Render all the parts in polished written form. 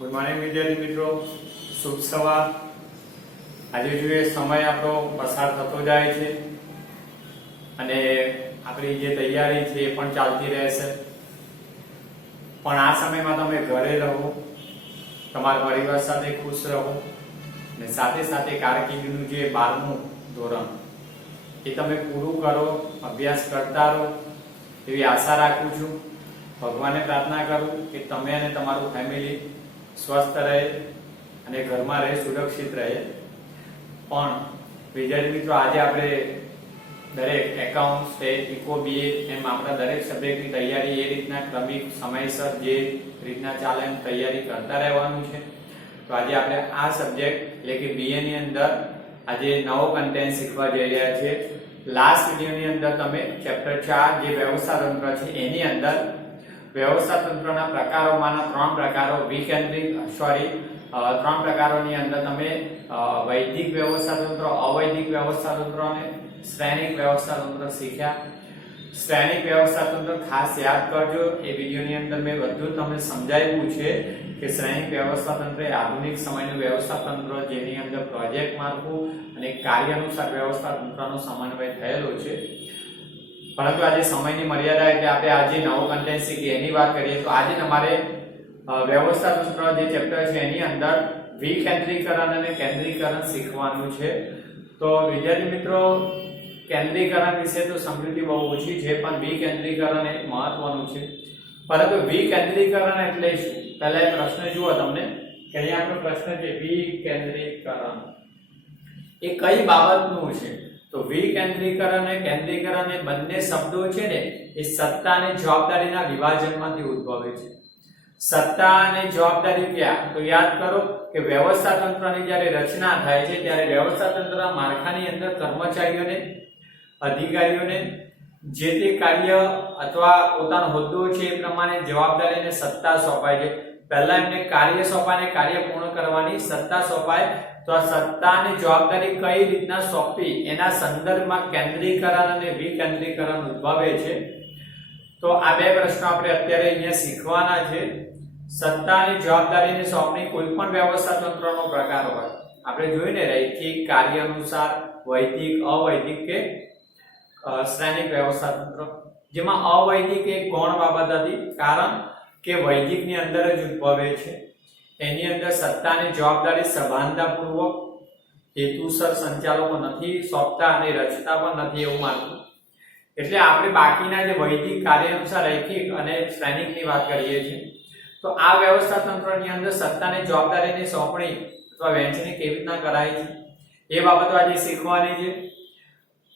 Good morning વિદ્યાર્થી મિત્રો, શુભ સવાર। આજે જોઈએ સમય આપણો પસાર થતો જાય છે અને આપણી જે તૈયારી છે એ પણ ચાલતી રહેશે, પણ આ સમયમાં તમે ઘરે રહો, તમારા પરિવાર સાથે ખુશ રહો અને સાથે સાથે કારકિર્દીનું જે 12મું ધોરણ એ તમે પૂરું કરો, અભ્યાસ કરતા રહો એવી આશા રાખું છું। ભગવાનને પ્રાર્થના કરું કે તમે અને તમારું ફેમિલી સ્વસ્થ રહે અને ઘરમાં રહે, સુરક્ષિત રહે। પણ વિદ્યાર્થી મિત્રો, આજે આપણે દરેક એકાઉન્ટ, સ્ટેટ, ઇકો, બીએ એમ આપણા દરેક સબ્જેક્ટની તૈયારી એ રીતના ક્રમિક સમયસર જે રીતના ચાલે એમ તૈયારી કરતા રહેવાનું છે। તો આજે આપણે આ સબ્જેક્ટ એટલે કે બીએ ની અંદર આજે નવો કન્ટેન્ટ શીખવા જઈ રહ્યા છીએ। લાસ્ટ વિડિયોની અંદર તમે ચેપ્ટર 4 જે વ્યવસ્થા તંત્ર છે એની અંદર વ્યવસ્થા તંત્રના પ્રકારોમાંના ત્રણ પ્રકારો ત્રણ પ્રકારોની અંદર તમે વૈદિક વ્યવસ્થા તંત્ર, અવૈદિક વ્યવસ્થા તંત્ર અને શ્રેણિક વ્યવસ્થા તંત્ર શીખ્યા। શ્રેણિક વ્યવસ્થા તંત્ર ખાસ યાદ કરજો, એ વિડિયોની અંદર મેં બધું તમને સમજાવ્યું છે કે શ્રેણિક વ્યવસ્થા તંત્ર એ આધુનિક સમયનું વ્યવસ્થા તંત્ર જેની અંદર પ્રોજેક્ટ માળખું અને કાર્ય અનુસાર વ્યવસ્થા તંત્રનો સમન્વય થયેલો છે। પરંતુ આજે સમયની મર્યાદા એટલે આપણે આજે નવો કન્ટેન્ટ શીખીએ એની વાત કરીએ તો આજે તમારે વ્યવસ્થા તંત્ર જે ચેપ્ટર છે એની અંદર વિકેન્દ્રીકરણ અને કેન્દ્રીકરણ શીખવાનું છે। તો વિદ્યાર્થી મિત્રો, કેન્દ્રીકરણ વિશે તો સમજૂતી બહુ ઓછી છે, પણ વિકેન્દ્રીકરણ એ મહત્વનું છે। પરંતુ વિકેન્દ્રીકરણ એટલે શું? પહેલા એક પ્રશ્ન જુઓ તમને કે અહીંયા આપણો પ્રશ્ન છે વિકેન્દ્રીકરણ એ કઈ બાબતનું છે? તો વિકેન્દ્રીકરણ અને કેન્દ્રીકરણ એ બંને શબ્દો છે ને એ સત્તા અને જવાબદારીના વિભાજનમાંથી ઉદ્ભવે છે। સત્તા અને જવાબદારી ક્યાં? તો યાદ કરો કે વ્યવસ્થા તંત્રની જ્યારે રચના થાય છે ત્યારે વ્યવસ્થા તંત્રના માળખાની અંદર કર્મચારીઓને, અધિકારીઓને જે તે કાર્ય અથવા પોતાનો હોદ્દો છે એ પ્રમાણે જવાબદારી અને સત્તા સોંપાય છે। પહેલા એમને કાર્ય સોંપાય, કાર્ય પૂર્ણ કરવાની સત્તા સોંપાય, તો આ સત્તા અને જવાબદારી કઈ રીતના સોંપી એના સંદર્ભમાં કેન્દ્રીકરણ અને વિકેન્દ્રીકરણ ઉદ્ભવે છે। તો આ બે પ્રશ્નો આપણે અત્યારે અહીંયા શીખવાના છે। સત્તા અને જવાબદારીની સોંપણી કોઈ પણ વ્યવસ્થા તંત્રનો પ્રકાર હોય, આપણે જોયું ને રૈખિક, કાર્ય અનુસાર, વૈદિક, અવૈદિક કે શ્રેણિક વ્યવસ્થા તંત્ર, જેમાં અવૈદિક એક ગૌણ બાબત હતી, કારણ કે વૈદિકની અંદર જ ઉદ્ભવે છે। એની અંદર સત્તા અને જવાબદારી સભાનતાપૂર્વક હેતુસર સંચાલકો નથી સોંપતા અને રચતા પણ નથી એવું માનવું। એટલે આપણે બાકીના જે વૈદિક, કાર્ય અનુસાર, રૈખિક અને શ્રેણિકની વાત કરીએ છીએ। તો આ વ્યવસ્થા તંત્રની અંદર સત્તા અને જવાબદારીની સોંપણી અથવા વહેંચણી કેવી રીતના કરાય છે એ બાબતો આજે શીખવાની છે।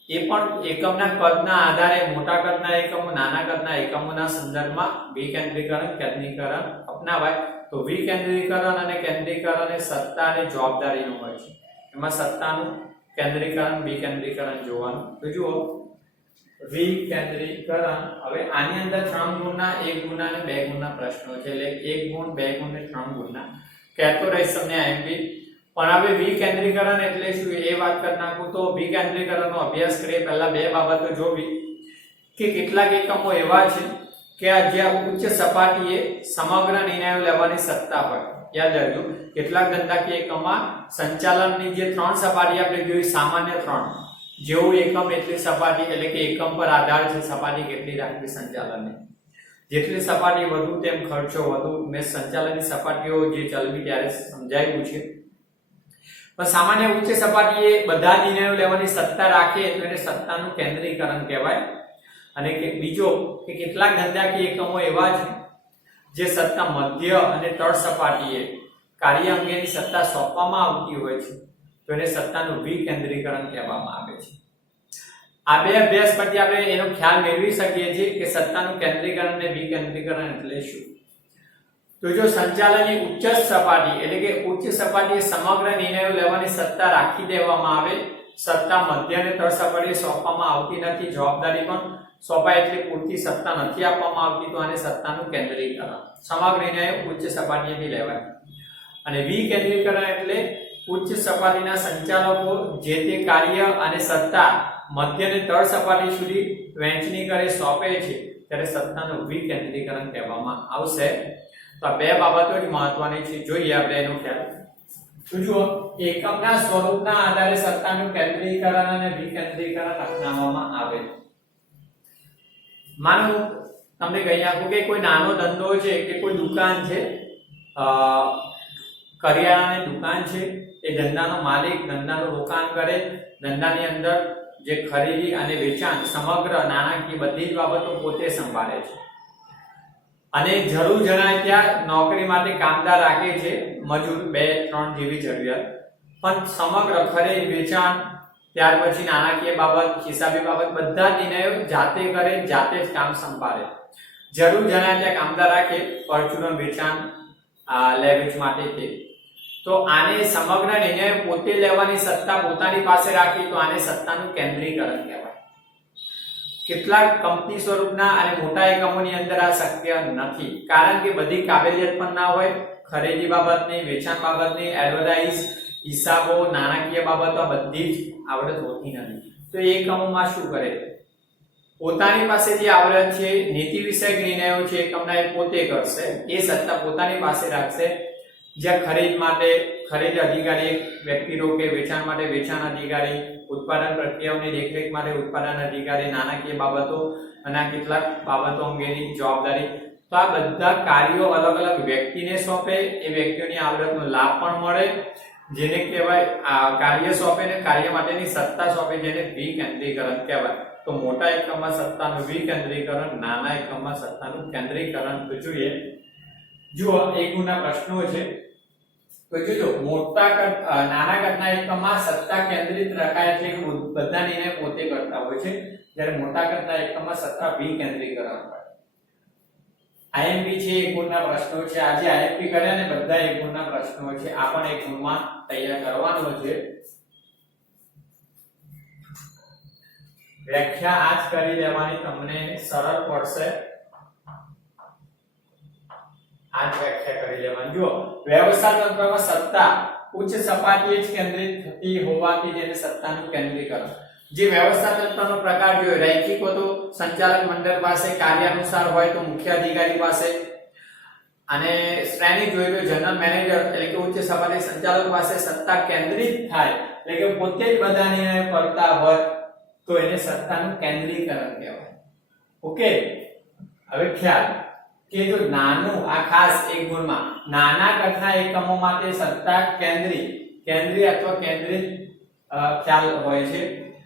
એ પણ એકમના કદના આધારે મોટા કદના એકમો, નાના કદના એકમોના સંદર્ભમાં વિકેન્દ્રીકરણ, કેન્દ્રીકરણ અપનાવાય। તો વિકેન્દ્રીકરણ અને કેન્દ્રીકરણ એ સત્તા અને જવાબદારીનું હોય છે, એમાં સત્તાનું કેન્દ્રીકરણ, વિકેન્દ્રીકરણ જોવાનું। તો જુઓ વિકેન્દ્રીકરણ, હવે આની અંદર 3 ગુણના, 1 ગુણના અને 2 ગુણના પ્રશ્નો છે, એટલે 1 ગુણ, 2 ગુણ અને 3 ગુણના કહેતો રહીશ તમને એમપી। પણ હવે વિકેન્દ્રીકરણ એટલે શું એ વાત કરી નાખું તો વિકેન્દ્રીકરણનો અભ્યાસ કરીએ પહેલા બે બાબતો જોવી કે કેટલાક એકમો એવા છે કે જ્યાં ઉચ્ચ સપાટીએ સમગ્ર નિર્ણયો લેવાની સત્તા હોય। યાદ રાખજો, કેટલાક ધંધાકીય એકમમાં સંચાલનની જે 3 સપાટી આપણે જોઈ, સામાન્ય 3 જેવું એકમ એટલી સપાટી, એટલે કે એકમ પર આધાર છે સપાટી કેટલી રાખવી સંચાલનની, જેટલી સપાટી વધુ તેમ ખર્ચો વધુ। મેં સંચાલનની સપાટીઓ જે ચલવી ત્યારે સમજાવ્યું છે। પણ સામાન્ય ઉચ્ચ સપાટીએ બધા નિર્ણયો લેવાની સત્તા રાખે તો એને સત્તાનું કેન્દ્રીકરણ કહેવાય। અને કે બીજો કે કેટલાક ધંધાકીય એકમો એવા છે જે સત્તા મધ્ય અને તળ સપાટીએ કાર્ય અંગેની સત્તા સોંપવામાં આવતી હોય છે, તો એને સત્તાનું વિકેન્દ્રીકરણ કહેવામાં આવે છે। આ બે અભ્યાસ પરથી આપણે એનો ખ્યાલ મેળવી શકીએ છીએ કે સત્તાનું કેન્દ્રીકરણ અને વિકેન્દ્રીકરણ એટલે શું। તો જો સંચાલનની ઉચ્ચ સપાટી એટલે કે ઉચ્ચ સપાટીએ સમગ્ર નિર્ણયો લેવાની સત્તા રાખી દેવામાં આવે, સત્તા મધ્ય અને તળ સપાટીએ સોંપવામાં આવતી નથી, જવાબદારી પણ સોંપાય એટલે પૂરતી સત્તા નથી આપવામાં આવતી, તો આને સત્તાનું કેન્દ્રીકરણ, સમગ્ર નિર્ણયો ઉચ્ચ સપાટીએથી લેવાય। અને વિકેન્દ્રીકરણ એટલે ઉચ્ચ સપાટીના સંચાલકો જે તે કાર્ય અને સત્તા મધ્ય અને તળ સપાટી સુધી વહેંચણી કરે, સોંપે છે, ત્યારે સત્તાનું વિકેન્દ્રીકરણ કહેવામાં આવશે। તો આ બે બાબતો જ મહત્વની છે, જોઈએ આપણે એનો ખ્યાલ. તો જુઓ, એકમના સ્વરૂપના આધારે સત્તાનું કેન્દ્રીકરણ અને વિકેન્દ્રીકરણ અપનાવવામાં આવે. માનો તમને કહી આપું કે કોઈ નાનો ધંધો છે કે કોઈ દુકાન છે, કરિયાણાની દુકાન છે, એ ધંધાનો માલિક ધંધાનું રોકાણ કરે, ધંધાની અંદર જે ખરીદી અને વેચાણ સમગ્ર નાણાકીય બધી જ બાબતો પોતે સંભાળે છે અને જરૂર જણાય ત્યાં નોકરી માટે કામદાર રાખે છે, મજૂર 2-3 જેવી જરૂરિયાત, પણ સમગ્ર ખરીદ વેચાણ ત્યાર પછી નાણાકીય બાબત હિસાબી બાબત બધા નિર્ણયો જાતે કરે, જાતે જ કામ સંભાળે. જરૂર જણાય ત્યાં કામદાર રાખે પરચુરણ વેચાણ લેવેચ માટે તે. તો આને સમગ્ર નિર્ણય પોતે લેવાની સત્તા પોતાની પાસે રાખી તો આને સત્તાનું કેન્દ્રીકરણ કહેવાય. કેટલાક કંપની સ્વરૂપના અને મોટા એકમોની અંદર આ શક્ય નથી, કારણ કે બધી કાબેલિયત પણ ના હોય, ખરીદી બાબતની, વેચાણ બાબતની, એડવર્ટાઇઝ, હિસાબો, નાણાકીય બાબતો બધી જ આવડત હોતી નથી. તો એ એકમોમાં શું કરે, પોતાની પાસે જે આવડત છે, નીતિ વિષયક નિર્ણયો છે એકમના એ પોતે કરશે, એ સત્તા પોતાની પાસે રાખશે. જ્યાં ખરીદ માટે ખરીદ અધિકારી વ્યક્તિ રોકે, વેચાણ માટે વેચાણ અધિકારી, ઉત્પાદન પ્રક્રિયાઓની દેખરેખ માટે ઉત્પાદન અધિકારી, નાણાકીય બાબતો અને કેટલાક બાબતો અંગેની જવાબદારી. તો આ બધા કાર્યો અલગ અલગ વ્યક્તિને સોંપે, એ વ્યક્તિઓની આવડતનો લાભ પણ મળે, જેને કહેવાય કાર્ય સોંપે ને કાર્ય માટેની સત્તા સોંપે, જેને વિકેન્દ્રીકરણ કહેવાય. તો મોટા એકમમાં સત્તાનું વિકેન્દ્રીકરણ, નાના એકમમાં સત્તાનું કેન્દ્રીકરણ. તો જોઈએ, જુઓ એક ગુણના પ્રશ્નો છે. તો જોજો, નાના કદના એકમમાં સત્તા કેન્દ્રિત રખાય એટલે બધા નિર્ણય પોતે કરતા હોય છે, જ્યારે મોટા કદના એકમમાં સત્તા વિકેન્દ્રીકરણ હોય. આઈએમપી છે, એક ગુણના પ્રશ્નો છે. આજે આઈએમપી કર્યા ને બધા એક ગુણના પ્રશ્નો છે, આ પણ એક ગુણમાં તૈયાર કરવાનો છે. વ્યાખ્યા આજ કરી લેવાની, તમને સરળ પડશે. આજ વ્યાખ્યા કરી લેવાની. જો, વ્યવસ્થાતંત્રમાં સત્તા ઉચ્ચ સપાટીએ જ કેન્દ્રિત થતી હોવાથી જેને સત્તાનું કેન્દ્રીકરણ. જે વ્યવસ્થાતંત્રનો પ્રકાર જોયો, રૈખિક હોય તો સંચાલક મંડળ પાસે, કાર્યાનુસાર હોય તો મુખ્ય અધિકારી પાસે, અને શ્રેણી જોઈએ તો જનરલ મેનેજર એટલે કે ઉચ્ચ સપાટી સંચાલક પાસે સત્તા કેન્દ્રિત થાય, એટલે કે પોતે જ બધા નિર્ણય કરતા હોય તો એને સત્તાનું કેન્દ્રીકરણ કહેવાય. ઓકે, હવે ખ્યાલ કે જો નાનું, આ ખાસ એક ગુણમાં નાના કદના એકમો માટે સત્તા કેન્દ્રીય અથવા કેન્દ્રિત ખ્યાલ હોય છે,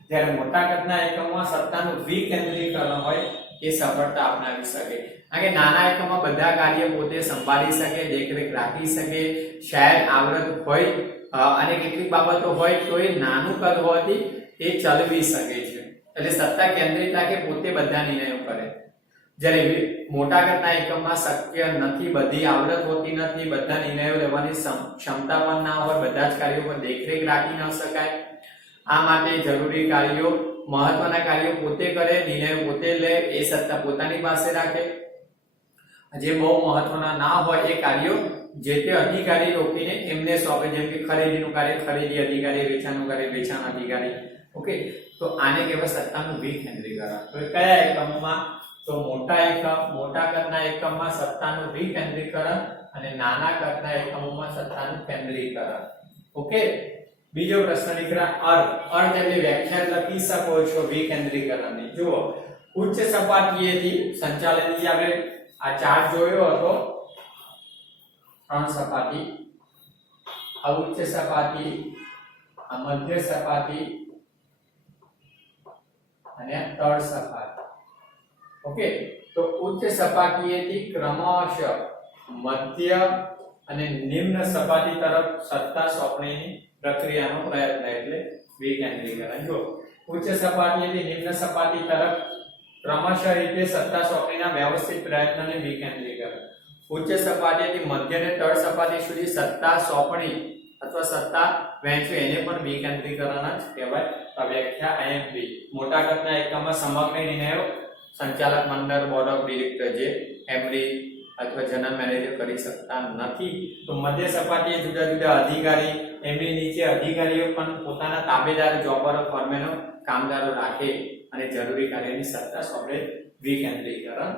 જ્યારે મોટા કદના એકમોમાં સત્તાનું વિકેન્દ્રીકરણ હોય એ સફળતા અપનાવી શકે. કારણ કે નાના એકમમાં બધા કાર્ય પોતે સંભાળી શકે, દેખરેખ રાખી શકે, શાયદ આવડત હોય અને કેટલીક બાબતો હોય તો એ નાનું કદ હોવાથી એ ચલાવી શકે છે, એટલે સત્તા કેન્દ્રિત રાખે, પોતે બધા નિર્ણયો કરે. જ્યારે મોટા કદના એકમમાં શક્ય નથી, બધી આવડત હોતી નથી, બધા નિર્ણયો લેવાની ક્ષમતા પણ ના હોય, બધા જ કાર્યો પર દેખરેખ રાખી ન શકાય. આ માટે જરૂરી કાર્યો, મહત્વના કાર્યો પોતે કરે, નિર્ણયો પોતે લે, એ સત્તા પોતાની પાસે રાખે. જે બહુ મહત્વના ના હોય એ કાર્યો જે તે અધિકારી રોકીને એમને સોંપે, જેમ કે ખરીદીનું કાર્ય ખરીદી અધિકારી, વેચાણનું કાર્ય વેચાણ અધિકારી. ઓકે, તો આને કહેવાય સત્તાનું વિકેન્દ્રીકરણ. તો કયા એકમમાં? તો મોટા કદના એકમમાં સત્તાનું વિકેન્દ્રીકરણ અને નાના કદના એકમોમાં સત્તાનું કેન્દ્રીકરણ. ઓકે, બીજો પ્રશ્ન નીકળ્યા અર્થ એટલે વ્યાખ્યા લખી શકો છો વિકેન્દ્રીકરણની. જુઓ, ઉચ્ચ સપાટીએથી સંચાલિત, આપણે આ ચાર્ટ જોયો હતો, 3 સપાટી, આ ઉચ્ચ સપાટી, આ મધ્ય સપાટી અને તળ સપાટી. ઓકે, તો ઉચ્ચ સપાટીએથી ક્રમશઃ મધ્ય અને નિમ્ન સપાટી તરફ સત્તા સોંપણીની પ્રક્રિયાનો પ્રયત્ન એટલે વિકેન્દ્રીકરણ. જો, ઉચ્ચ સપાટીએથી નિમ્ન સપાટી તરફ ક્રમશઃ રીતે સત્તા સોંપણીના વ્યવસ્થિત પ્રયત્નને વિકેન્દ્રીકરણ. ઉચ્ચ સપાટીથી મધ્ય અને તળ સપાટી સુધી સત્તા સોંપણી અથવા સત્તા વહેંચવી એને પણ વિકેન્દ્રીકરણ જ કહેવાય. આ વ્યાખ્યા આઈએમપી. મોટા કદના એકમમાં સમગ્ર નિર્ણયો સંચાલક મંડળ, બોર્ડ ઓફ ડિરેક્ટર, જે એમડી અથવા જનરલ મેનેજર કરી શકતા નથી. તો મધ્ય સપાટીએ જુદા જુદા અધિકારી, એમની નીચે અધિકારીઓ પણ પોતાના તાબેદાર, જોબરો, ફોરમેનો, કામદારો રાખે અને જરૂરી કાર્યની સત્તા સોંપે, વિકેન્દ્રીકરણ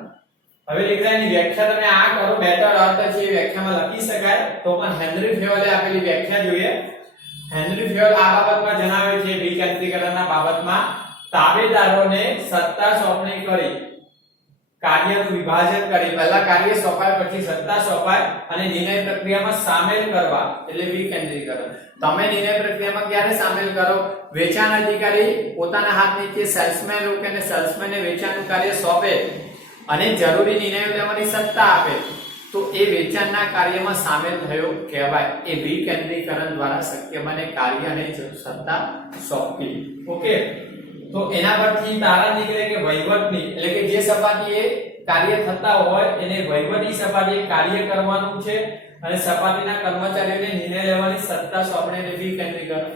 હવે દીકરાની વ્યાખ્યા તમે આ કરો, બેટર અર્થ છે એ વ્યાખ્યામાં લખી શકાય તો પણ હેનરી ફેવલે આપેલી વ્યાખ્યા જોઈએ. હેનરી ફેવલ આ બાબતમાં જણાવે છે વિકેન્દ્રીકરણના બાબતમાં તાબેદારોને સત્તા સોંપણી કરી, કાર્યનું વિભાજન કરી, પહેલા કાર્ય સોંપાય પછી સત્તા સોંપાય અને નિર્ણય પ્રક્રિયામાં સામેલ કરવા એટલે વિકેન્દ્રીકરણ. તમે નિર્ણય પ્રક્રિયામાં ક્યારે સામેલ કરો? વેચાણ અધિકારી પોતાના હાથ નીચે સેલ્સમેન રોકે અને સેલ્સમેનને વેચાણનું કાર્ય સોંપે અને જરૂરી નિર્ણયો લેવાની સત્તા આપે તો એ વેચાણના કાર્યમાં સામેલ થયો કહેવાય. એ વિકેન્દ્રીકરણ દ્વારા શક્ય બને કાર્ય અને સત્તા સોંપવી. ઓકે, તો એના પરથી તારણ નીકળે કે વહીવટની એટલે કે જે સપાટીએ કાર્ય થતા હોય એને વહીવટી સપાટીએ કાર્ય કરવાનું છે અને સપાટીના કર્મચારીઓને નિર્ણય લેવાની સત્તા સોંપણીને વિકેન્દ્રીકરણ.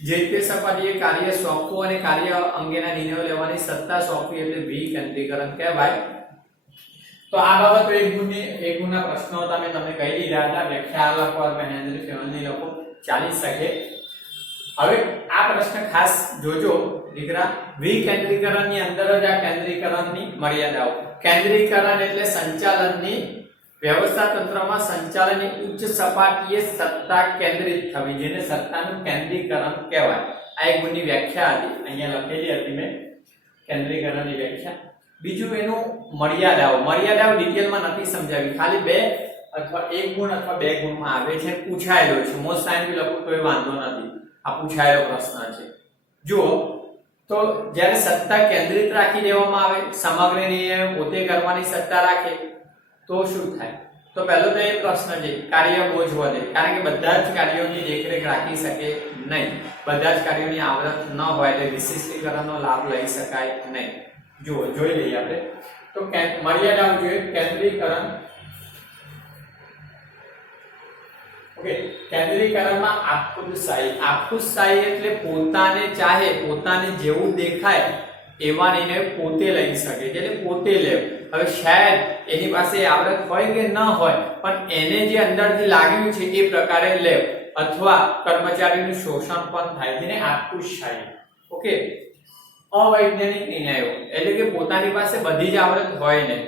જે તે સપાટીએ કાર્ય સોંપવું અને કાર્ય અંગેના નિર્ણયો લેવાની સત્તા સોંપવી એટલે વિકેન્દ્રીકરણ કહેવાય. તો આ બાબતો એક ગુણના પ્રશ્નો તમે કહી દીધા હતા. વ્યાખ્યા લખો અથવા હેનરી ફેવલની લખો, ચાલી શકે. હવે આ પ્રશ્ન ખાસ જોજો દીકરા, વિકેન્દ્રીકરણની અંદર જ આ કેન્દ્રીકરણની મર્યાદાઓ. કેન્દ્રીકરણ એટલે સંચાલનની વ્યવસ્થા તંત્રમાં સંચાલનની ઉચ્ચ સપાટીએ સત્તા કેન્દ્રિત થવી, જેને સત્તાનું કેન્દ્રીકરણ કહેવાય. આ એક ગુણની વ્યાખ્યા હતી, અહીંયા લખેલી હતી મેં કેન્દ્રીકરણની વ્યાખ્યા. બીજું એનું મર્યાદાઓ ડિટેલમાં નથી સમજાવી, ખાલી બે અથવા એક ગુણ અથવા બે ગુણમાં આવે છે, પૂછાયેલો છે. મોસ્ટ ટાઈમ બી લખો તોય વાંધો નથી, આ પૂછાયેલો પ્રશ્ન છે. જુઓ તો જ્યારે સત્તા કેન્દ્રિત રાખી દેવામાં આવે, સમગ્ર નિર્ણય પોતે કરવાની સત્તા રાખે તો શું થાય? તો પહેલો તો એ પ્રશ્ન છે, કાર્ય બોજ વધે, કારણ કે બધા જ કાર્યોની દેખરેખ રાખી શકે નહીં, બધા જ કાર્યોની આવડત ન હોય એટલે વિશિષ્ટીકરણનો લાભ લઈ શકાય નહીં. જુઓ જોઈ લઈએ આપણે તો મર્યાદાઓ જોઈએ. કેન્દ્રીકરણ, ઓકે, કેન્દ્રીકરણમાં આપખુદશાહી એટલે પોતાને ચાહે, પોતાને જેવું દેખાય એવા નિર્ણય પોતે લઈ શકે, એટલે પોતે લે. હવે શાયદ એની પાસે આવડત હોય કે ન હોય પણ એને જે અંદરથી લાગ્યું છે એ પ્રકારે લે, અથવા કર્મચારીનું શોષણ પણ થાય, જેને આપખુદશાહી. ઓકે, અવૈજ્ઞાનિક નિર્ણયો એટલે કે પોતાની પાસે બધી જ આવડત હોય નહીં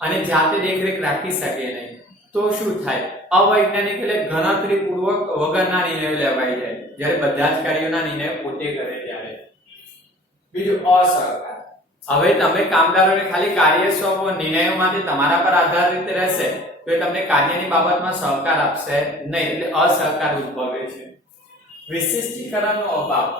અને જાતે દેખરેખ રાખી શકે નહીં તો શું થાય? અવૈજ્ઞાનિક એટલે ગણતરીપૂર્વક વગરના નિર્ણયો લેવાઈ જાય, જ્યારે બધા જ કાર્યોના નિર્ણયો પોતે કરે ત્યારે. બીજું અસહકાર. હવે તમે કામદારોને ખાલી કાર્ય સોંપો, નિર્ણયો માટે તમારા પર આધારિત રહેશે તો એ તમને કાર્યની બાબતમાં સહકાર આપશે નહીં, એટલે અસહકાર ઉદ્ભવે છે. વિશિષ્ટીકરણનો અભાવ.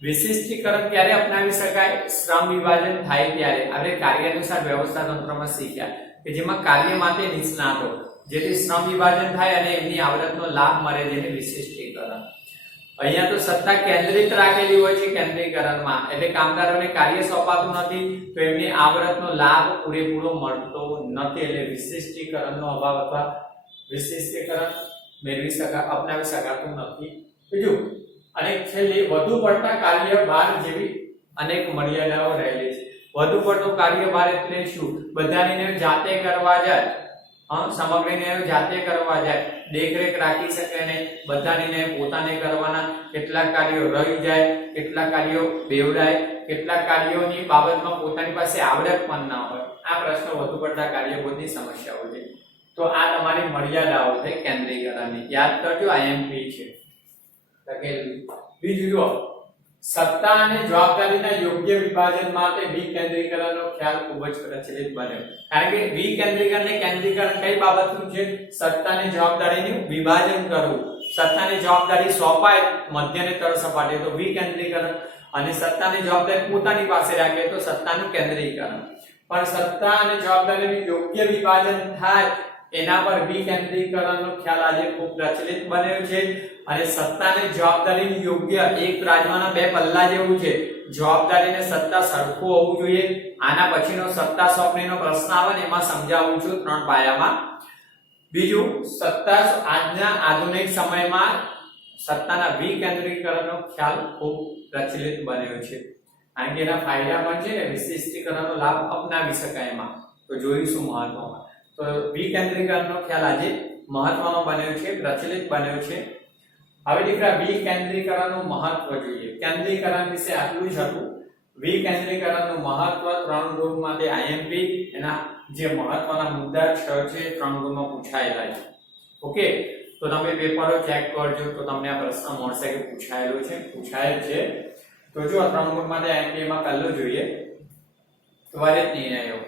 વિશિષ્ટીકરણ ક્યારે અપનાવી શકાય? શ્રમ વિભાજન થાય ત્યારે. આપણે કાર્ય અનુસાર વ્યવસ્થા તંત્રમાં શીખ્યા કે જેમાં કાર્ય માટે નિષ્ણાતો, જેથી શ્રમ વિભાજન થાય અને એમની આવડતનો લાભ મળે, જેને વિશિષ્ટીકરણ. અહીંયા તો સત્તા કેન્દ્રિત રાખેલી હોય છે કેન્દ્રીકરણમાં, એટલે કામદારોને કાર્ય સોંપાતું નથી તો એમની આવડતનો લાભ પૂરેપૂરો મળતો નથી, એટલે વિશિષ્ટીકરણનો અભાવ અથવા વિશિષ્ટીકરણ અપનાવી શકાતું નથી. બીજું અને છેલ્લી વધુ પડતા કાર્યભાર જેવી અનેક મર્યાદાઓ રહેલી છે. વધુ પડતો કાર્યભાર એટલે શું? બધા નિર્ણયો જાતે કરવા જાય, સમગ્ર નિર્ણયો જાતે કરવા જાય, દેખરેખ રાખી શકે નહીં, બધા નિર્ણયો પોતાને કરવાના, કેટલાક કાર્યો રહી જાય, કેટલાક કાર્યો બેવડાય, કેટલાક કાર્યોની બાબતમાં પોતાની પાસે આવડત પણ ના હોય. આ પ્રશ્નો વધુ પડતા કાર્યબોધની સમસ્યાઓ છે. તો આ તમારી મર્યાદાઓ છે કેન્દ્રીકરણની, યાદ કરજો, આઈએમપી છે. બીજું જો સત્તા અને જવાબદારીના યોગ્ય વિભાજન માટે વિકેન્દ્રીકરણનો ખ્યાલ ખૂબ જ પ્રચલિત બન્યો, કારણ કે વિકેન્દ્રીકરણ અને કેન્દ્રીકરણ કઈ બાબતનું છે? સત્તા અને જવાબદારીનું વિભાજન કરવું. સત્તાની જવાબદારી સોંપાય મધ્ય અને તળ સપાટીએ તો વિકેન્દ્રીકરણ, અને સત્તાની જવાબદારી પોતાની પાસે રાખે તો સત્તાનું કેન્દ્રીકરણ. પણ સત્તા અને જવાબદારીનું યોગ્ય વિભાજન થાય એના પર વિકેન્દ્રીકરણનો ખ્યાલ આજે ખૂબ પ્રચલિત બન્યો છે. અને સત્તા અને જવાબદારીનું યોગ્ય, એક રાજમાના બે પલ્લા જેવું છે. જવાબદારી અને સત્તા સરખું હોવું જોઈએ. આના પછીનો સત્તા સોંપણીનો પ્રશ્ન આવે ને એમાં સમજાવું છું 3 પાયામાં. બીજું, સત્તા આજના આધુનિક સમયમાં સત્તાના વિકેન્દ્રીકરણનો ખ્યાલ ખૂબ પ્રચલિત બન્યો છે. કારણ કે એના ફાયદા પણ છે ને, વિશિષ્ટીકરણનો લાભ અપનાવી શકાય એમાં. તો જોઈશું મહત્વમાં. તો વિકેન્દ્રીકરણનો ખ્યાલ આજે મહત્વનો બન્યો છે, પ્રચલિત બન્યો છે. હવે દીકરા વિકેન્દ્રીકરણનું મહત્વ જોઈએ. કેન્દ્રીકરણ વિશે આટલું જ હતું. વિકેન્દ્રીકરણનું મહત્વ 3 ગુણ માટે આઈએમપી એના જે મહત્વના મુદ્દા 6 છે 3 ગુણમાં પૂછાયેલા છે. ઓકે, તો તમે પેપરો ચેક કરજો તો તમને આ પ્રશ્ન મળશે કે પૂછાયેલ છે. તો જો 3 ગુણ માટે આઈએમપી માં પહેલું જોઈએ ત્વરિત નિર્ણયો.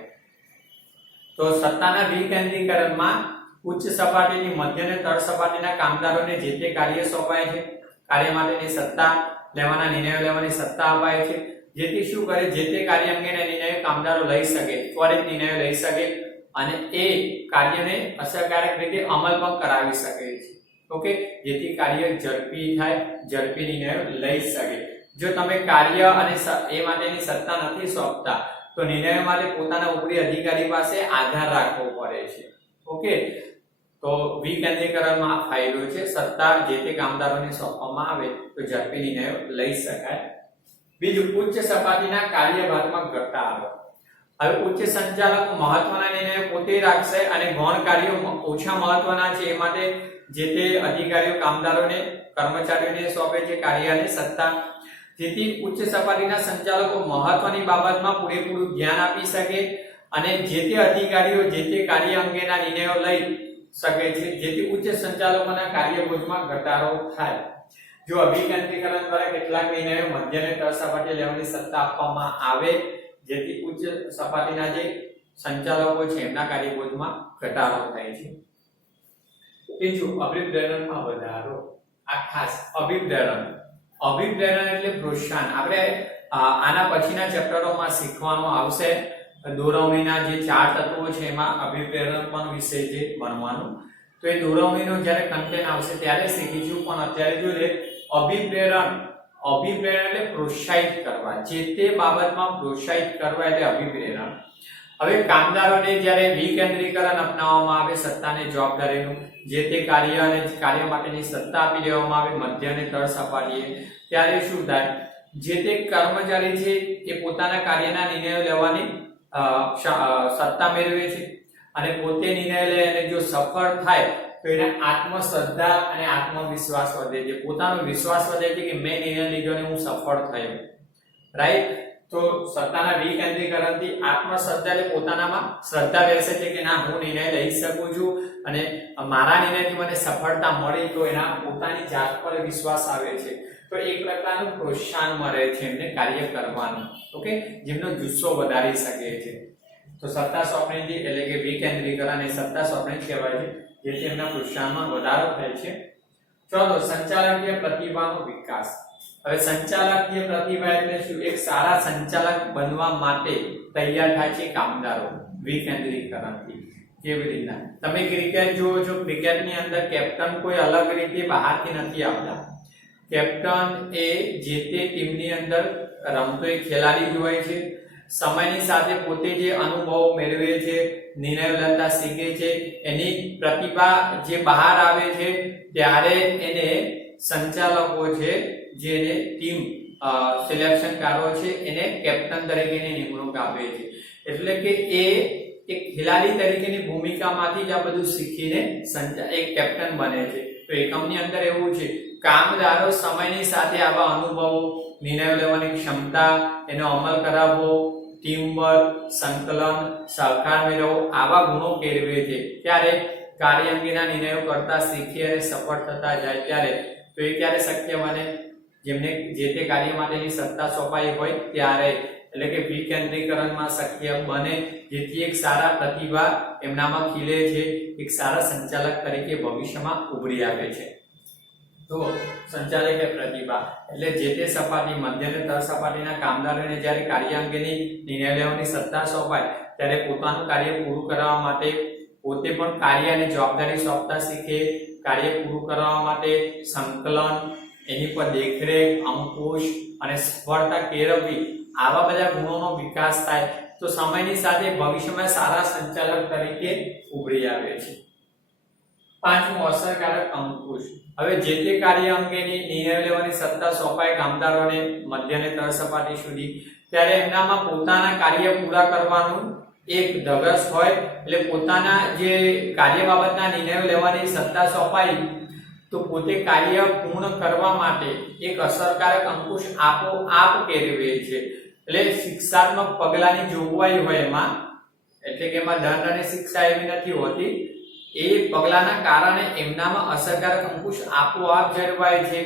તો સત્તાના વિકેન્દ્રીકરણમાં ઉચ્ચ સપાટીની મધ્ય અને તળ સપાટીના કામદારોને જે તે કાર્ય સોંપાય છે. કાર્ય માટેની સત્તા લેવાના નિર્ણયો લેવાની સત્તા અપાય છે, જેથી શું કરે જે તે કાર્ય અંગેના નિર્ણયો કામદારો લઈ શકે, ત્વરિત નિર્ણયો લઈ શકે અને એ કાર્યને અસરકારક રીતે અમલ પણ કરાવી શકે છે. ઓકે, જેથી કાર્ય ઝડપી થાય, ઝડપી નિર્ણયો લઈ શકે. જો તમે કાર્ય અને એ માટેની સત્તા નથી સોંપતા તો નિર્ણયો માટે પોતાના ઉપરી અધિકારી પાસે આધાર રાખવો પડે છે. ઓકે, તો વિકેન્દ્રીકરણમાં આ ફાયદો છે, સત્તા જે તે કામદારોને સોંપવામાં આવે તો ઝડપી નિર્ણયો લઈ શકાય. બીજું, ઉચ્ચ સપાટીના કાર્યભારમાં ઘટાડો. હવે ઉચ્ચ સંચાલકો મહત્વના નિર્ણયો પોતે રાખશે અને ગૌણ કાર્યો ઓછા મહત્વના છે એ માટે જે તે અધિકારીઓ કામદારોને કર્મચારીઓને સોંપે છે કાર્ય અને સત્તા, જેથી ઉચ્ચ સપાટીના સંચાલકો મહત્વની બાબતમાં પૂરેપૂરું ધ્યાન આપી શકે અને જે તે અધિકારીઓ જે તે કાર્ય અંગેના નિર્ણયો લઈ શકે છે, જેથી ઉચ્ચ સંચાલકોના કાર્યબોજમાં ઘટાડો થાય. જો વિકેન્દ્રીકરણ દ્વારા કેટલાક નિર્ણયો મધ્ય અને તળ સપાટી લેવાની સત્તા આપવામાં આવે, જેથી ઉચ્ચ સપાટીના જે સંચાલકો છે એમના કાર્યબોજમાં ઘટાડો થાય છે. ત્રીજું, અભિપ્રેરણમાં વધારો. આ ખાસ અભિપ્રેરણ એટલે પ્રોત્સાહન. આપણે આના પછીના ચેપ્ટરોમાં શીખવાનું આવશે. દોરવણીના જે 4 તત્વો છે એમાં અભિપ્રેરણ પણ વિષય છે ભણવાનું. તો એ દોરવણીનો જ્યારે કન્ટેન્ટ આવશે ત્યારે શીખીશું, પણ અત્યારે જોઈએ અભિપ્રેરણ એટલે પ્રોત્સાહિત કરવા, જે તે બાબતમાં પ્રોત્સાહિત કરવા એટલે અભિપ્રેરણ. હવે કામદારોને જ્યારે વિકેન્દ્રીકરણ અપનાવવામાં આવે, સત્તાને જવાબદારીનું જે તે કાર્ય અને કાર્ય માટેની સત્તા આપી દેવામાં આવે મધ્ય અને તળ સપાટીએ, ત્યારે શું થાય, જે તે કર્મચારી છે એ પોતાના કાર્યના નિર્ણયો લેવાની સત્તા મેળવે છે અને પોતે નિર્ણય લે અને જો સફળ થાય તો એને આત્મશ્રદ્ધા અને આત્મવિશ્વાસ વધે છે. પોતાનો વિશ્વાસ વધે છે કે મેં નિર્ણય લીધો અને હું સફળ થયો. રાઈટ? તો સત્તાના વિકેન્દ્રીકરણથી આત્મશ્રદ્ધા એટલે પોતાનામાં શ્રદ્ધા બેસે છે કે ના, હું નિર્ણય લઈ શકું છું અને મારા નિર્ણયથી મને સફળતા મળી, તો એના પોતાની જાત પર વિશ્વાસ આવે છે. તો એક પ્રકારનું પ્રોત્સાહન મળે છે એમને કાર્ય કરવાનું. ઓકે, જેમનો જુસ્સો વધારી શકે છે. તો સત્તા સોંપણી એટલે કે વિકેન્દ્રીકરણ એ સત્તા સોંપણી કહેવાય છે, જેથી એમના પ્રોત્સાહનમાં વધારો થાય છે. ચલો, સંચાલકીય પ્રતિભાનો વિકાસ. હવે સંચાલકીય પ્રતિભા એટલે શું? એક સારા સંચાલક બનવા માટે તૈયાર થાય છે કામદારો વિકેન્દ્રીકરણથી. કેવી રીતના? તમે ક્રિકેટ જુઓ છો, ક્રિકેટની અંદર કેપ્ટન કોઈ અલગ રીતે બહારથી નથી આવતા. કેપ્ટન એ જે તે ટીમની અંદર રમતો એક ખેલાડી જ હોય છે. સમયની સાથે પોતે જે અનુભવો મેળવે છે, નિર્ણયો લેતા શીખે છે, એની પ્રતિભા જે બહાર આવે છે ત્યારે એને સંચાલકો છે, જેને ટીમ સિલેક્શનકારો છે, એને કેપ્ટન તરીકેની નિમણૂક આપે છે. એટલે કે એ એક ખેલાડી તરીકેની ભૂમિકામાંથી જ આ બધું શીખીને એક કેપ્ટન બને છે. તો એકમની અંદર એવું છે, કામદારો સમયની સાથે આવા અનુભવો, નિર્ણયો લેવાની ક્ષમતા, એનો અમલ કરાવવો, ટીમવર્ક, સંકલન, સહકાર મેળવવો, આવા ગુણો કેળવે છે. ત્યારે કાર્ય અંગેના નિર્ણયો કરતા શીખી અને સફળ થતા જાય ત્યારે. તો એ ક્યારે શક્ય બને? જેમને જે તે કાર્ય માટેની સત્તા સોંપાઈ હોય ત્યારે, એટલે કે વિકેન્દ્રીકરણમાં શક્ય બને, જેથી એક સારા પ્રતિભા એમનામાં ખીલે છે, એક સારા સંચાલક તરીકે ભવિષ્યમાં ઉભરી આવે છે. તો સંચાલકીય પ્રતિભા એટલે જે તે સપાટી મધ્ય અને તળ સપાટીના કામદારોને જ્યારે કાર્ય અંગેની નિર્ણય લેવાની સત્તા સોંપાય ત્યારે પોતાનું કાર્ય પૂરું કરવા માટે પોતે પણ કાર્ય અને જવાબદારી સોંપતા શીખે, કાર્ય પૂરું કરવા માટે સંકલન, એની પર દેખરેખ, અંકુશ અને સફળતા કેળવવી, આવા બધા ગુણોનો વિકાસ થાય તો સમયની સાથે ભવિષ્યમાં સારા સંચાલક તરીકે ઉભરી આવે છે. પાંચમું, અસરકારક અંકુશ. હવે જે તે કાર્ય અંગેની નિર્ણય લેવાની સત્તા સોંપાય કામદારોને મધ્ય અને તળ સપાટી સુધી, ત્યારે એમનામાં પોતાના કાર્ય પૂરા કરવાનું એક ધગશ હોય. એટલે પોતાના જે કાર્ય બાબતના નિર્ણયો લેવાની સત્તા સોંપાઈ તો પોતે કાર્ય પૂર્ણ કરવા માટે એક અસરકારક અંકુશ આપોઆપ કેળવે છે. એટલે શિક્ષાત્મક પગલાની જોગવાઈ હોય એમાં, એટલે કે એમાં દંડ અને શિક્ષા એવી નથી હોતી, એ પગલાના કારણે એમનામાં અસરકારક અંકુશ આપોઆપ જળવાય છે,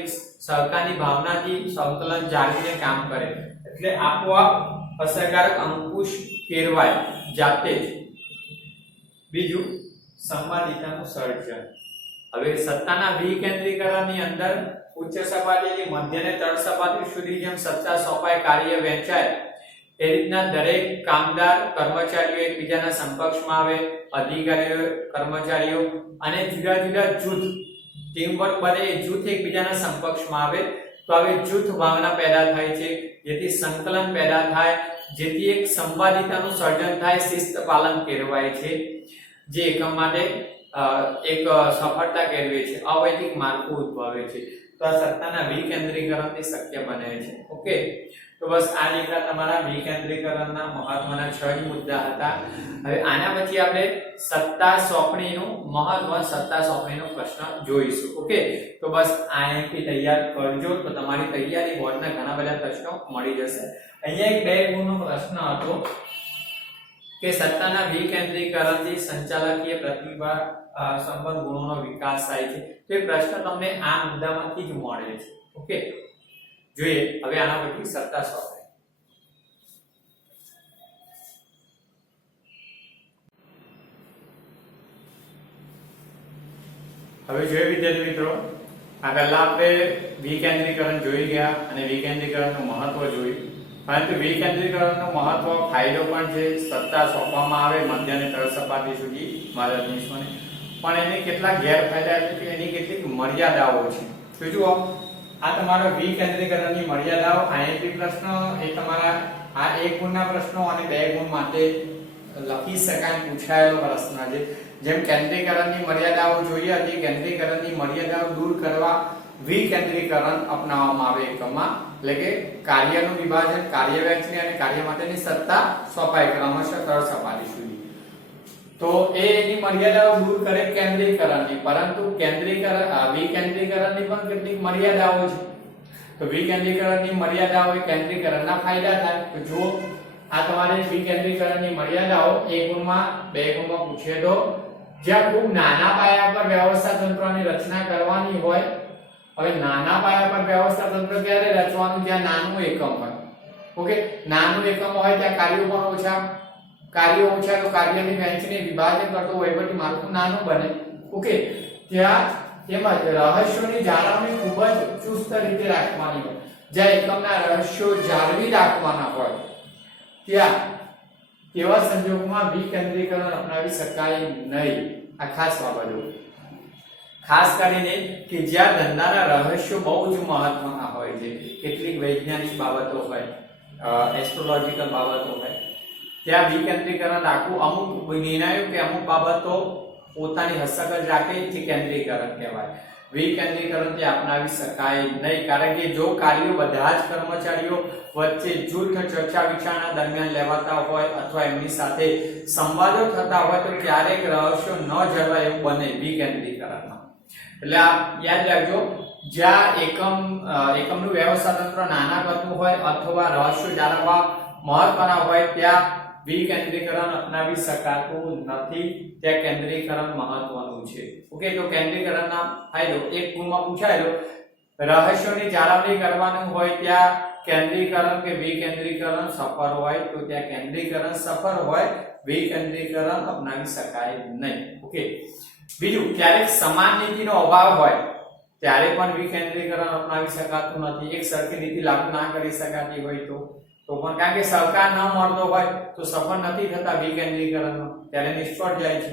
સહકારની ભાવનાથી સંકલન જાળવીને કામ કરે, એટલે આપોઆપ અસરકારક અંકુશ કેળવાય જાતે જ. બીજું સંવાદિતાનું સર્જન. હવે સત્તાના વિકેન્દ્રીકરણની અંદર ઉચ્ચ સપાટીથી મધ્ય અને તળ સપાટી સુધી જેમ સત્તા સોંપાય, કાર્ય વહેંચાય, એ રીતના દરેક કામદાર કર્મચારીઓ એકબીજાના સંપર્કમાં આવે, અધિકારીઓ કર્મચારીઓ અને જુદા જુદા જૂથ ટીમ વર્ક બને, એ જૂથ એકબીજાના સંપર્કમાં આવે તો હવે જૂથ ભાવના પેદા થાય છે, જેથી સંકલન પેદા થાય, જેથી એક સંવાદિતાનું સર્જન થાય, શિસ્ત પાલન કેળવાય છે, જે એકમ માટે એક સફળતા કેળવે છે, અવૈધિક માળખું ઉદ્ભવે છે. તો આ સત્તાના વિકેન્દ્રીકરણથી શક્ય બને છે. ઓકે, તો બસ આ રીતના તમારા વિકેન્દ્રીકરણના મહત્વના 6 મુદ્દા હતા. હવે આના પછી આપણે સત્તા સોંપણીનું મહત્વ, સત્તા સોંપણીનો પ્રશ્ન જોઈશું. ઓકે, તો બસ આઈએમપી તૈયાર કરજો, તો તમારી તૈયારી બોર્ડના ઘણા બધા પ્રશ્નો મળી જશે. અહીંયા એક 2 ગુણનો પ્રશ્ન હતો કે સત્તાના વિકેન્દ્રીકરણથી સંચાલકીય પ્રતિભા સંબંધ ગુણોનો વિકાસ થાય છે. તો એ પ્રશ્ન તમને આ મુદ્દામાંથી જ મળે છે. ઓકે, જોઈએ હવે આના પછી સત્તા સોંપણી. હવે જોઈએ વિદ્યાર્થી મિત્રો, આ પહેલા આપણે વિકેન્દ્રીકરણ જોઈ ગયા અને વિકેન્દ્રીકરણનું મહત્વ જોયું, પરંતુ વિકેન્દ્રીકરણનું મહત્વ ફાયદો પણ છે, સત્તા સોંપવામાં આવે મધ્ય અને તળ સપાટી સુધી મદદનીશોને, પણ એને કેટલા ગેરફાયદા છે કે એની કેટલીક મર્યાદાઓ છે. તો જુઓ, આ તમારો વિકેન્દ્રીકરણની મર્યાદાઓ આઈએમપી પ્રશ્ન, એ તમારા આ 1 ગુણના પ્રશ્નો અને 2 ગુણ માટે લખી શકાય પૂછાયેલો પ્રશ્ન છે. જેમ કેન્દ્રીકરણની મર્યાદાઓ જોઈએ હતી, કેન્દ્રીકરણની મર્યાદાઓ દૂર કરવા વિકેન્દ્રીકરણ અપનાવવામાં આવે એકમમાં, એટલે કે કાર્યનું વિભાજન, કાર્ય વહેંચણી અને કાર્ય માટેની સત્તા સોંપાય ક્રમશઃ તળ સપાટી સુધી. તો એની મર્યાદાઓ દૂર કરે કેન્દ્રીકરણની, પરંતુ વિકેન્દ્રીકરણની પણ કેટલીક મર્યાદાઓ છે. તો વિકેન્દ્રીકરણની મર્યાદાઓ એ કેન્દ્રીકરણના ફાયદા થાય. તો જો આ તમારે વિકેન્દ્રીકરણની મર્યાદાઓ 1 ગુણમાં 2 ગુણમાં પૂછે તો, જ્યાં ખૂબ નાના પાયા પર વ્યવસ્થા તંત્રની રચના કરવાની હોય. હવે નાના પાયા પર વ્યવસ્થા તંત્ર ક્યારે રચવાનું? જ્યાં નાનું એકમ હોય. ઓકે, નાનું એકમ હોય ત્યાં કાર્યો પણ ઓછા, કાર્યો ઓછા તો કાર્યની વહેંચણી વિભાજન કરતો વહીવટી માળખું નાનું બને. ઓકે, ત્યાં તેમજ રહસ્યોની જાળવણી ખૂબ જ ચુસ્ત રીતે રાખવાની હોય. જ્યાં એકમના રહસ્યો જાળવી રાખવાના હોય ત્યાં તેવા સંજોગોમાં વિકેન્દ્રીકરણ અપનાવી શકાય નહીં. આ ખાસ બાબતો, ખાસ કરીને કે જ્યાં ધંધાના રહસ્યો બહુ જ મહત્વના હોય છે, કેટલીક વૈજ્ઞાનિક બાબતો હોય, એસ્ટ્રોલોજીકલ બાબતો હોય, ત્યાં વિકેન્દ્રીકરણ રાખવું. અમુક નિર્ણયો કે અમુક બાબતો પોતાની હસ્તક જ રાખે છે, કેન્દ્રીકરણ કહેવાય. વિકેન્દ્રીકરણથી અપનાવી શકાય નહીં, કારણ કે જો કાર્યો બધા જ કર્મચારીઓ વચ્ચે જૂથ ચર્ચા વિચારણા દરમિયાન લેવાતા હોય અથવા એમની સાથે સંવાદો થતા હોય તો ક્યારેક રહસ્યો ન જળવાય એવું બને વિકેન્દ્રીકરણમાં. એટલે આ યાદ રાખજો, જ્યાં એકમનું વ્યવસ્થા તંત્ર નાના કરતું હોય અથવા રહસ્યો જાળવવા મહત્વના હોય ત્યાં વિકેન્દ્રીકરણ અપનાવી શકાતું નથી, ત્યાં કેન્દ્રીકરણ મહત્વનું છે. ઓકે, તો કેન્દ્રીકરણના ફાયદો 1 ગુણમાં પૂછાયેલો, રહસ્યોની જાળવણી કરવાનું હોય ત્યાં કેન્દ્રીકરણ કે વિકેન્દ્રીકરણ સફળ હોય તો ત્યાં કેન્દ્રીકરણ સફળ હોય, વિકેન્દ્રીકરણ અપનાવી શકાય નહીં. ઓકે, બીજું, ક્યારેક સમાન નીતિનો અભાવ હોય ત્યારે પણ વિકેન્દ્રીકરણ અપનાવી શકાતું નથી. એક સરખી નીતિ લાગુ ના કરી શકાતી હોય તો પણ, કારણ કે સરકાર ન મળતો હોય તો સફળ નથી થતા વિકેન્દ્રીકરણમાં, ત્યારે નિષ્ફળ જાય છે.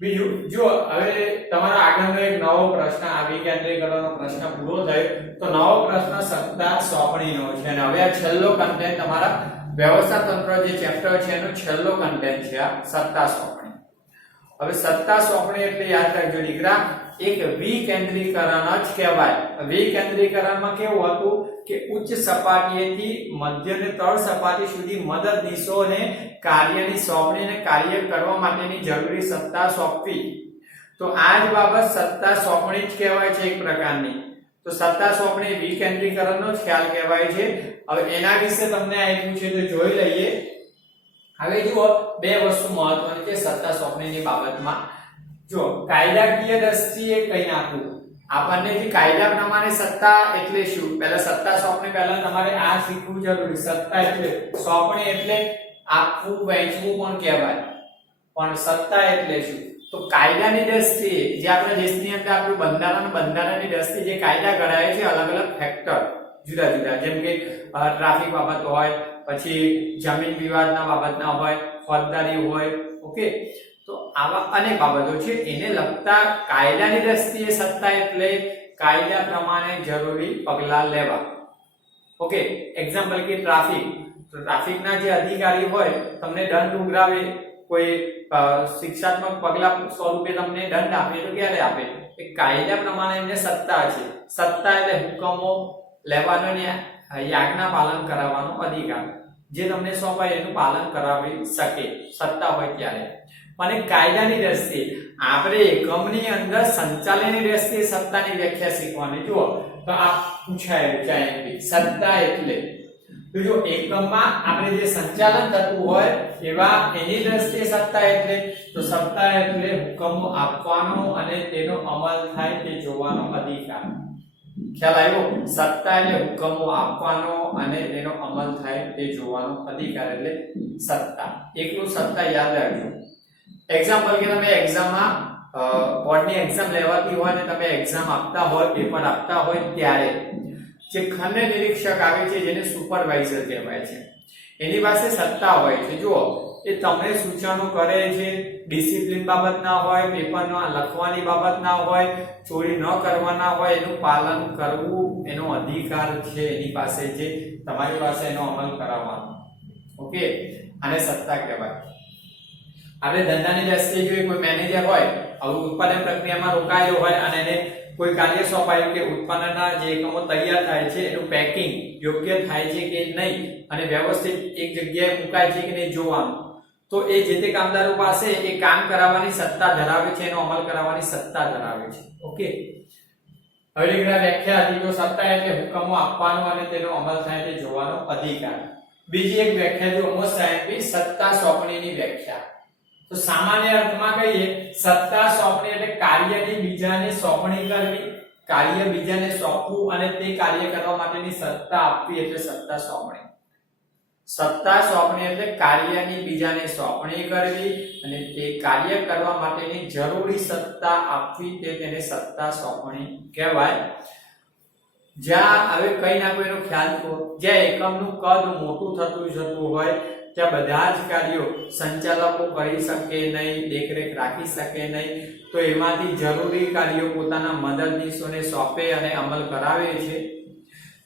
બીજું, જો હવે તમારા આગળનો એક નવો પ્રશ્ન, આ વિકેન્દ્રીકરણનો પ્રશ્ન પૂરો થયો તો નવો પ્રશ્ન સત્તા સોંપણીનો છે. અને હવે આ છેલ્લો કન્ટેન્ટ તમારા વ્યવસ્થા તંત્ર જે ચેપ્ટર છે એનો છેલ્લો કન્ટેન્ટ છે આ સત્તા સોંપણી. હવે સત્તા સોંપણી એટલે યાદ રાખજો દીકરા, એક વિકેન્દ્રીકરણ જ કહેવાય. વિકેન્દ્રીકરણમાં કેવું હતું કે ઉચ્ચ સપાટીએથી મધ્ય અને તળ સપાટી સુધી મદદનીશોને કાર્યની સોંપણી અને કાર્ય કરવા માટેની જરૂરી સત્તા સોંપવી. તો આ જ બાબત સત્તા સોંપણી જ કહેવાય છે એક પ્રકારની. તો સત્તા સોંપણી વિકેન્દ્રીકરણનો જ ખ્યાલ કહેવાય છે. હવે એના વિશે તમને આપ્યું છે તો જોઈ લઈએ. હવે જુઓ બે વસ્તુ મહત્વની છે સત્તા સોંપણીની બાબતમાં. જો કાયદાકીય દ્રષ્ટિએ કઈ નાખવું આપણને જે કાયદા પ્રમાણે સત્તા એટલે શું, પહેલા સત્તા સોંપણી પહેલા તમારે આ શીખવું જરૂરી. સત્તા એટલે સોંપણી એટલે આપવું વહેંચવું પણ કહેવાય, પણ સત્તા એટલે શું? તો કાયદાની દ્રષ્ટિએ જે આપણા દેશની અંદર આપણું બંધારણની દ્રષ્ટિએ જે કાયદા ઘડાય છે અલગ અલગ ફેક્ટર જુદા જુદા, જેમ કે ટ્રાફિક બાબત હોય, પછી જમીન વિવાદના બાબતના હોય, ફોજદારી હોય, ઓકે. તો આવા અનેક બાબતો છે એને લગતા કાયદાની દ્રષ્ટિએ સત્તા એટલે કાયદા પ્રમાણે જરૂરી પગલાં લેવા. ઓકે, એક્ઝામ્પલ કે ટ્રાફિક, તો ટ્રાફિકના જે અધિકારી હોય તમને દંડ ઉઘરાવે, કોઈ શિક્ષાત્મક પગલા સ્વરૂપે તમને દંડ આપે તો ક્યારે આપે? એ કાયદા પ્રમાણે એમને સત્તા છે. સત્તા એટલે હુકમો લેવાનો ને આજ્ઞા પાલન કરાવવાનો અધિકાર, જે તમને સોંપાય એનું પાલન કરાવી શકે સત્તા હોય ત્યારે. અને કાયદાની દ્રષ્ટિએ આપણે એકમની અંદર સંચાલનની દ્રષ્ટિએ સત્તાની વ્યાખ્યા શીખવાની. જુઓ તો આ પૂછાયેલું છે સત્તા એટલે, તો જો એકમમાં આપણે જે સંચાલન થતું હોય એવા એની દ્રષ્ટિએ સત્તા એટલે, તો સત્તા એટલે હુકમો આપવાનો અને તેનો અમલ થાય તે જોવાનો અધિકાર. ખ્યાલ આવ્યો? સત્તા એટલે હુકમો આપવાનો અને તેનો અમલ થાય તે જોવાનો અધિકાર એટલે સત્તા. એકલું સત્તા યાદ રાખજો. એક્ઝામ્પલ કે તમે એક્ઝામમાં બોર્ડની એક્ઝામ લેવાતી હોય ને તમે એક્ઝામ આપતા હોય, પેપર આપતા હોય ત્યારે જે ખંડ નિરીક્ષક આવે છે જેને સુપરવાઇઝર કહેવાય છે, એની પાસે સત્તા હોય છે. જુઓ એ તમને સૂચનો કરે છે, ડિસિપ્લિન બાબતના હોય, પેપરમાં લખવાની બાબતના હોય, ચોરી ન કરવાના હોય, એનું પાલન કરવું એનો અધિકાર છે એની પાસે, જે તમારી પાસે એનો અમલ કરાવવાનો. ઓકે, આને સત્તા કહેવાય. આપણે ધંધાની દ્રષ્ટિએ જોઈએ કોઈ મેનેજર હોય, હવે ઉત્પાદન પ્રક્રિયામાં રોકાયેલો હોય અને એને કોઈ કાર્ય સોંપાયું કે ઉત્પાદનના જે એકમો તૈયાર થાય છે એનું પેકિંગ યોગ્ય થાય છે કે નહીં અને વ્યવસ્થિત એક જગ્યાએ મુકાય છે કે નહીં જોવાનું. તો એ જે તે કામદારો પાસે એ કામ કરાવવાની સત્તા ધરાવે છે, એનો અમલ કરાવવાની સત્તા ધરાવે છે. ઓકે, હવે વ્યાખ્યા હતી તો સત્તા એટલે હુકમો આપવાનો અને તેનો અમલ થાય તે જોવાનો અધિકાર. બીજી એક વ્યાખ્યા જો સાહેબ સત્તા સોંપણીની વ્યાખ્યા. તો સામાન્ય અર્થમાં કહીએ સત્તા સોંપણી એટલે કાર્યની બીજાને સોંપણી કરવી, કાર્ય બીજાને સોંપવું અને તે કાર્ય કરવા માટેની સત્તા આપવી એટલે સત્તા સોંપણી. સત્તા સોંપણી એટલે કાર્યની બીજાને સોંપણી કરવી અને તે કાર્ય કરવા માટેની જરૂરી સત્તા આપવી, તેને સત્તા સોંપણી કહેવાય. જ્યાં હવે કઈ ના કોઈનો ખ્યાલ તો જ્યાં એકમનું કદ મોટું થતું જતું હોય ત્યાં બધા જ કાર્યો સંચાલકો કરી શકે નહીં, દેખરેખ રાખી શકે નહીં, તો એમાંથી જરૂરી કાર્યો પોતાના મદદનીશોને સોંપે અને અમલ કરાવે છે.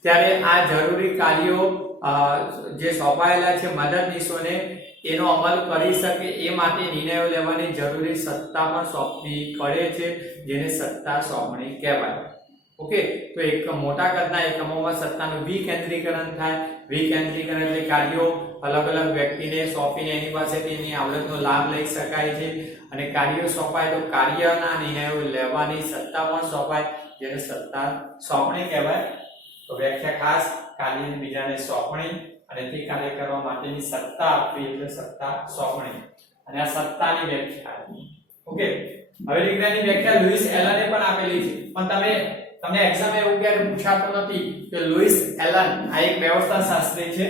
ત્યારે આ જરૂરી કાર્યો જે સોંપાયેલા છે મદદનીશોને એનો અમલ કરી શકે એ માટે નિર્ણયો લેવાની જરૂરી સત્તા પણ સોંપવી પડે છે, જેને સત્તા સોંપણી કહેવાય. ઓકે, તો એક મોટા કદના એકમોમાં સત્તાનું વિકેન્દ્રીકરણ થાય. વિકેન્દ્રીકરણ એટલે કાર્યો અલગ અલગ વ્યક્તિને સોંપીને એની પાસેથી એની આવડતનો લાભ લઈ શકાય છે અને કાર્યો સોંપાય તો કાર્યના નિર્ણયો લેવાની સત્તા પણ સોંપાય, જેને સત્તા સોંપણી કહેવાય. તો વ્યાખ્યા ખાસ કાર્યને બીજાને સોંપણી અને તે કાર્ય કરવા માટેની સત્તા આપવી એટલે સત્તા સોંપણી. અને આ સત્તાની વ્યાખ્યા. ઓકે, હવે વિજ્ઞાનની વ્યાખ્યા લુઈસ એલને પણ આપેલી છે, પણ તમને એક્ઝામ એવું ક્યારે પૂછાતું નથી કે લુઈસ એલન આ એક વ્યવસ્થા શાસ્ત્રી છે.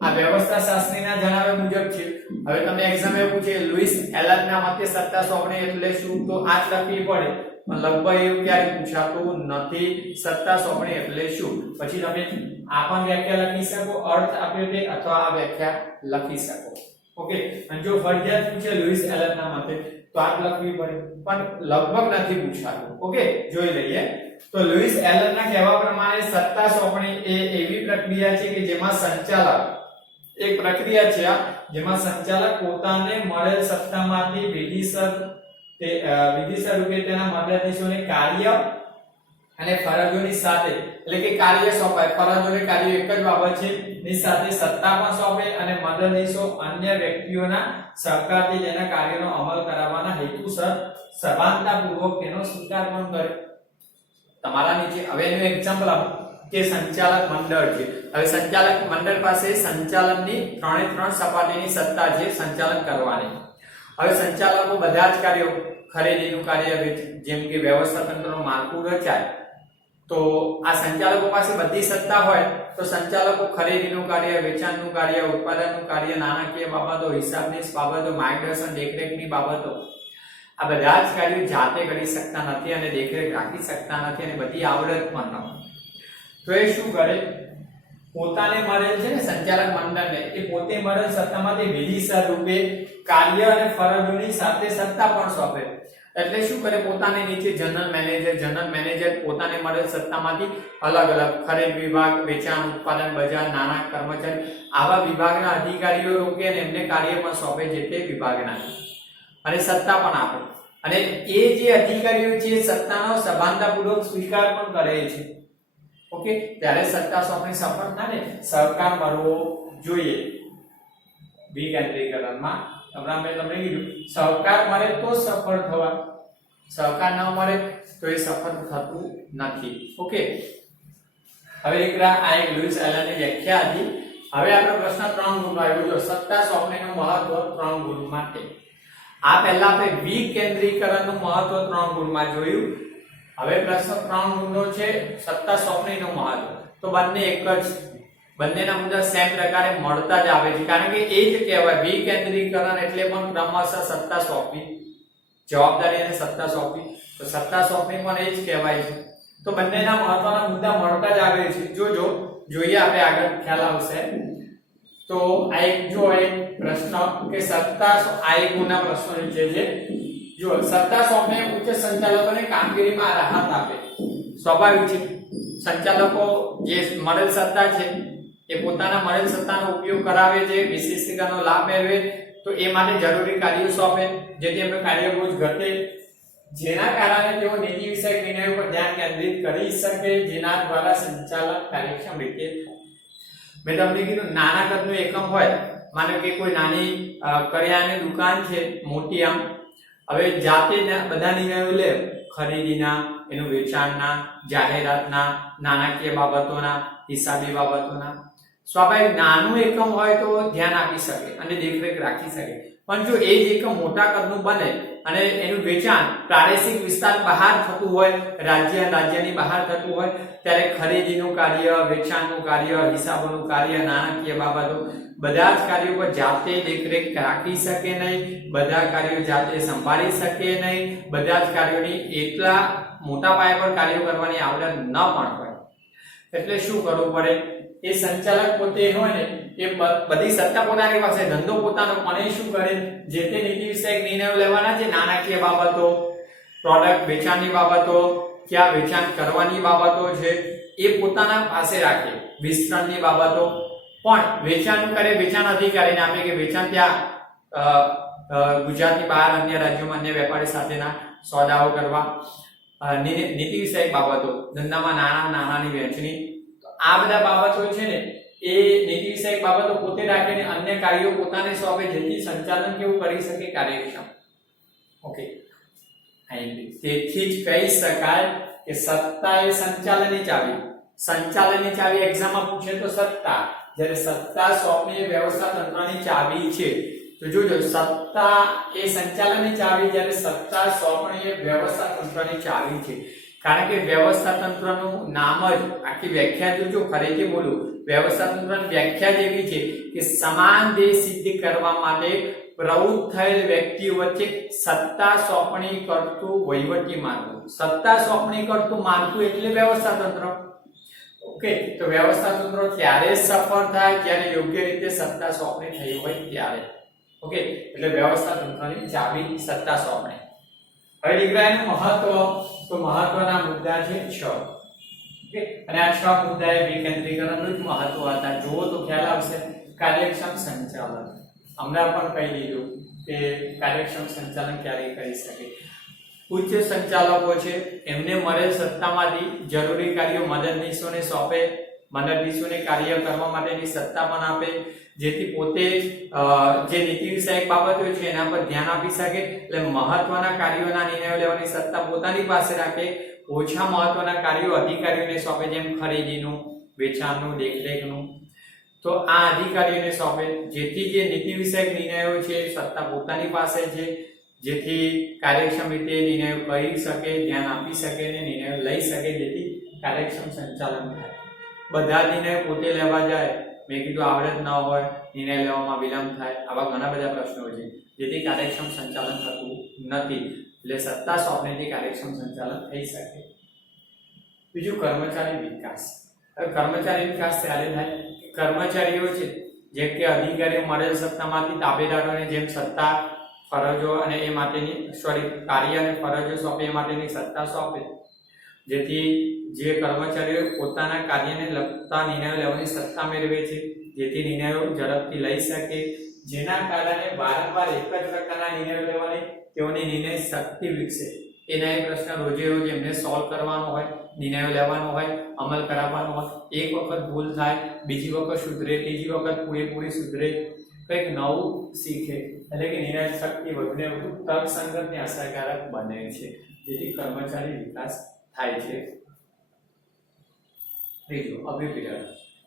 આ વ્યવસ્થા શાસ્ત્રીના જણાવ્યા મુજબ છે. હવે તમને એક્ઝામ એવું પૂછે લુઈસ એલનના મતે સત્તા સોંપણી એટલે શું, તો આ જ લખવી પડે, પણ લગભગ એવું ક્યારે પૂછાતું નથી સત્તા સોંપણી એટલે શું. પછી તમે આ પણ વ્યાખ્યા લખી શકો, અર્થ આપ્યો તે, અથવા આ વ્યાખ્યા લખી શકો. ઓકે, અને જો ફરજિયાત પૂછે લુઈસ એલનના મતે તો આ લખવી પડે, પણ લગભગ નથી પૂછાતું. ઓકે, જોઈ લઈએ. તો લુઈસ એલનના કહેવા પ્રમાણે સત્તા સોંપણી એ એવી પ્રક્રિયા છે કે જેમાં સંચાલક એક પ્રક્રિયા છે જેમાં સંચાલક પોતાને મળેલ સત્તામાંથી વિધિસર રૂપે તેના મદદનીશોને કાર્ય અને ફરજોની સાથે, એટલે કે કાર્ય સોંપાય, ફરજો અને કાર્ય એક જ બાબત છે, ની સાથે સત્તા પણ સોંપે અને મદદનીશો અન્ય વ્યક્તિઓના સહકારથી તેના કાર્યનો અમલ કરાવવાના હેતુસર સભાનતાપૂર્વક તેનો સ્વીકાર પણ કરે. તમારા નીચે હવે એનું એક્ઝામ્પલ આપો કે સંચાલક મંડળ છે. હવે સંચાલક મંડળ પાસે સંચાલનની ત્રણે ત્રણ સપાટીની સત્તા છે સંચાલન કરવાની. હવે સંચાલકો બધા જ કાર્યો ખરીદીનું કાર્ય જેમ કે વ્યવસ્થા તંત્રનું માળખું રચાય તો આ સંચાલકો પાસે બધી સત્તા હોય તો સંચાલકો ખરીદીનું કાર્ય, વેચાણનું કાર્ય, ઉત્પાદનનું કાર્ય, નાણાકીય બાબતો, હિસાબની બાબતો, માર્ગદર્શન દેખરેખની બાબતો આ બધા જ કાર્યો જાતે કરી શકતા નથી અને દેખરેખ રાખી શકતા નથી અને બધી આવડત પણ ન. તો એ શું કરે, પોતાને મળેલ છે ને સંચાલક મંડળને એ પોતે મળેલ સત્તામાંથી વિધિસર રૂપે કાર્ય અને ફરજોની સાથે સત્તા પણ સોંપે. એટલે શું કરે, પોતાની નીચે જનરલ મેનેજર પોતાને મળેલ સત્તામાંથી અલગ અલગ ખરીદ વિભાગ, વેચાણ, ઉત્પાદન, બજાર, નાણાં, કર્મચારી આવા વિભાગના અધિકારીઓ રોકે અને એમને કાર્ય પણ સોંપે જે તે વિભાગના અને સત્તા પણ આપે. અને એ જે અધિકારીઓ છે સત્તાનો સભાનતાપૂર્વક સ્વીકાર પણ કરે છે. ઓકે, ત્યારે સત્તા સોંપણી સફળ થાય ને સહકાર મળવો જોઈએ. વિકેન્દ્રીકરણમાં હમણાં મેં તમને કીધું સહકાર મળે તો સફળ થવા, સહકાર ન મળે તો એ સફળ થતું નથી. ઓકે, હવે દીકરા આ એક લુઈસ એલનની વ્યાખ્યા હતી. હવે આપણો પ્રશ્ન 3 ગુણનો આવ્યો. જો સત્તા સોંપણીનું મહત્વ 3 ગુણ માટે. આ પહેલા આપણે વિકેન્દ્રીકરણનું મહત્વ 3 ગુણમાં જોયું. હવે પ્રશ્ન 3 ગુણનો છે સત્તા સોંપણીનું મહત્વ. તો બંને એક જ, બંનેના મુદ્દા સેમ પ્રકારે મળતા જ આવે છે કારણ કે એ જ કહેવાય વિકેન્દ્રીકરણ એટલે પણ ક્રમશઃ સત્તા સોંપવી, જવાબદારી અને સત્તા સોંપવી. તો સત્તા સોંપણી પણ એ જ કહેવાય છે. તો બંનેના મહત્વના મુદ્દા મળતા જ આવે છે. જોઈએ આપણે આગળ ખ્યાલ આવશે. તો આ એક જો એક પ્રશ્ન કે સત્તા આ એક ગુણના પ્રશ્નો નીચે છે. જો સત્તા સોંપણી ઉચ્ચ સંચાલકોને કામગીરીમાં રાહત આપે. સ્વાભાવિક છે, સંચાલકો જે મળેલ સત્તા છે એ પોતાના મળેલ સત્તાનો ઉપયોગ કરાવે છે, વિશિષ્ટીકરણનો લાભ મેળવે તો એ માટે જરૂરી કાર્યો સોંપે જેથી એમનો કાર્યબોજ ઘટે, જેના કારણે તેઓ નીતિ વિષયક નિર્ણયો પર ધ્યાન કેન્દ્રિત કરી શકે, જેના દ્વારા સંચાલક કાર્યક્ષમ રીતે. મેં તમને કીધું નાના કદનું એકમ હોય, માનો કે કોઈ નાની કરિયાણાની દુકાન છે મોટી, આમ હવે જાતે બધા નિર્ણયો લે ખરીદીના, એનું વેચાણના, જાહેરાતના, નાણાકીય બાબતોના, હિસાબી બાબતોના. સ્વાભાવિક નાનું એકમ હોય તો ધ્યાન આપી શકે અને દેખરેખ રાખી શકે. પણ જો એ જ એકમ મોટા કદનું બને અને એનું વેચાણ પ્રાદેશિક વિસ્તાર બહાર થતું હોય, રાજ્યની બહાર થતું હોય, ત્યારે ખરીદીનું કાર્ય, વેચાણનું કાર્ય, હિસાબોનું કાર્ય, નાણાકીય બાબતો બધા જ કાર્યો પર જાતે દેખરેખ રાખી શકે નહીં, બધા કાર્યો જાતે સંભાળી શકે નહીં, બધા જ કાર્યોની એટલા મોટા પાયા પર કાર્યો કરવાની આવડત ન પણ હોય. એટલે શું કરવું પડે, એ સંચાલક પોતે હોય ને એ બધી સત્તા પોતાની પાસે, ધંધો પોતાનો, પણ એ શું કરે, જે તે નીતિ વિષયક નિર્ણયો લેવાના છે, નાણાકીય બાબતો, પ્રોડક્ટ વેચાણની બાબતો, ક્યાં વેચાણ કરવાની બાબતો છે એ પોતાના પાસે રાખે, વિસ્તરણની બાબતો પણ વેચાણ કરે, વેચાણ અધિકારીને આપે કે વેચાણ ત્યાં ગુજરાતની બહાર અન્ય રાજ્યોમાં અન્ય વેપારી સાથેના સોદાઓ કરવા, નીતિ વિષયક બાબતો, ધંધામાં નાણાંની વહેંચણી, આ બધા બાબતો છે ને એ નીતિ વિષયક બાબતો પોતે રાખીને અન્ય કાર્યો પોતાને સોંપે જેથી સંચાલન કેવું કરી શકે, કાર્યક્ષમ. ઓકે, તેથી જ કહી શકાય કે સત્તા એ સંચાલનની ચાવી. સંચાલનની ચાવી એક્ઝામમાં પૂછે તો સત્તા, જ્યારે સત્તા સોંપણી એ વ્યવસ્થા તંત્રની ચાવી છે. તો જોજો, સત્તા એ સંચાલનની ચાવી, જ્યારે સત્તા સોંપણી એ વ્યવસ્થા તંત્રની ચાવી છે. કારણ કે વ્યવસ્થા તંત્રનું નામ જ, આખી વ્યાખ્યા જોજો, ફરીથી બોલું, વ્યવસ્થા તંત્રની વ્યાખ્યા જ એવી છે કે સમાન ધ્યેય સિદ્ધ કરવા માટે પ્રવૃત્ત થયેલ વ્યક્તિઓ વચ્ચે સત્તા સોંપણી કરતું વહીવટી માળખું. સત્તા સોંપણી કરતું માળખું એટલે વ્યવસ્થા તંત્ર. ઓકે, તો વ્યવસ્થા તંત્ર ત્યારે સફળ થાય જ્યારે યોગ્ય રીતે સત્તા સોંપણી થઈ હોય ત્યારે. ઓકે, એટલે વ્યવસ્થા તંત્રની ચાવી સત્તા સોંપણી. હવે દીકરા એનું મહત્વ, તો મહત્વના મુદ્દા છે 6. ઓકે, અને આ 6 મુદ્દા એ વિકેન્દ્રીકરણનું જ મહત્વ હતા. જુઓ તો ખ્યાલ આવશે. કાર્યક્ષમ સંચાલન, હમણાં પણ કહી દીધું કે કાર્યક્ષમ સંચાલન ક્યારે કરી શકે. ઉચ્ચ સંચાલકો છે એમને મળેલ સત્તામાંથી જરૂરી કાર્યો મદદનીશોને સોંપે, મદદનીશોને કાર્ય કરવા માટેની સત્તા પણ આપે, જેથી પોતે જે નીતિ વિષયક બાબતો છે એના પર ધ્યાન આપી શકે, એટલે મહત્વના કાર્યોના નિર્ણયો લેવાની સત્તા પોતાની પાસે રાખે, ઓછા મહત્વના કાર્યો અધિકારીઓને સોંપે, જેમ ખરીદીનું, વેચાણનું, દેખરેખનું, તો આ અધિકારીઓને સોંપે, જેથી જે નીતિ વિષયક નિર્ણયો છે સત્તા પોતાની પાસે છે, જેથી કાર્યક્ષમ રીતે નિર્ણયો કરી શકે, ધ્યાન આપી શકે અને નિર્ણયો લઈ શકે, જેથી કાર્યક્ષમ સંચાલન થાય. બધા નિર્ણયો પોતે લેવા જાય, મેં કીધું આવડત ન હોય, નિર્ણય લેવામાં વિલંબ થાય, આવા ઘણા બધા પ્રશ્નો છે, જેથી કાર્યક્ષમ સંચાલન થતું નથી. એટલે સત્તા સોંપણીથી કાર્યક્ષમ સંચાલન થઈ શકે. બીજું કર્મચારી વિકાસ. હવે કર્મચારી વિકાસ ત્યારે થાય કર્મચારીઓ છે જેમ કે અધિકારીઓ મળેલ સત્તામાંથી તાબેદારોને જેમ સત્તા, ફરજો અને એ માટેની કાર્ય અને ફરજો સોંપે એ માટેની સત્તા સોંપે, જેથી જે કર્મચારીઓ પોતાના કાર્યને લગતા નિર્ણયો લેવાની સત્તા મેળવે છે, જેથી નિર્ણયો ઝડપથી લઈ શકે, જેના કારણે વારંવાર એક જ પ્રકારના નિર્ણયો લેવાની તેઓની નિર્ણય શક્તિ વિકસે. એના એ પ્રશ્ન રોજે રોજ એમને સોલ્વ કરવાનો હોય, નિર્ણયો લેવાનો હોય, અમલ કરાવવાનો હોય. એક વખત ભૂલ થાય, બીજી વખત સુધરે, ત્રીજી વખત પૂરેપૂરી સુધરે, કંઈક નવું શીખે, એટલે કે નિર્ણય શક્તિ વધુને વધુ તર્કસંગત અને અસરકારક બને છે, જેથી કર્મચારી વિકાસ થાય છે. ત્રીજું અભિપ્રેરણ.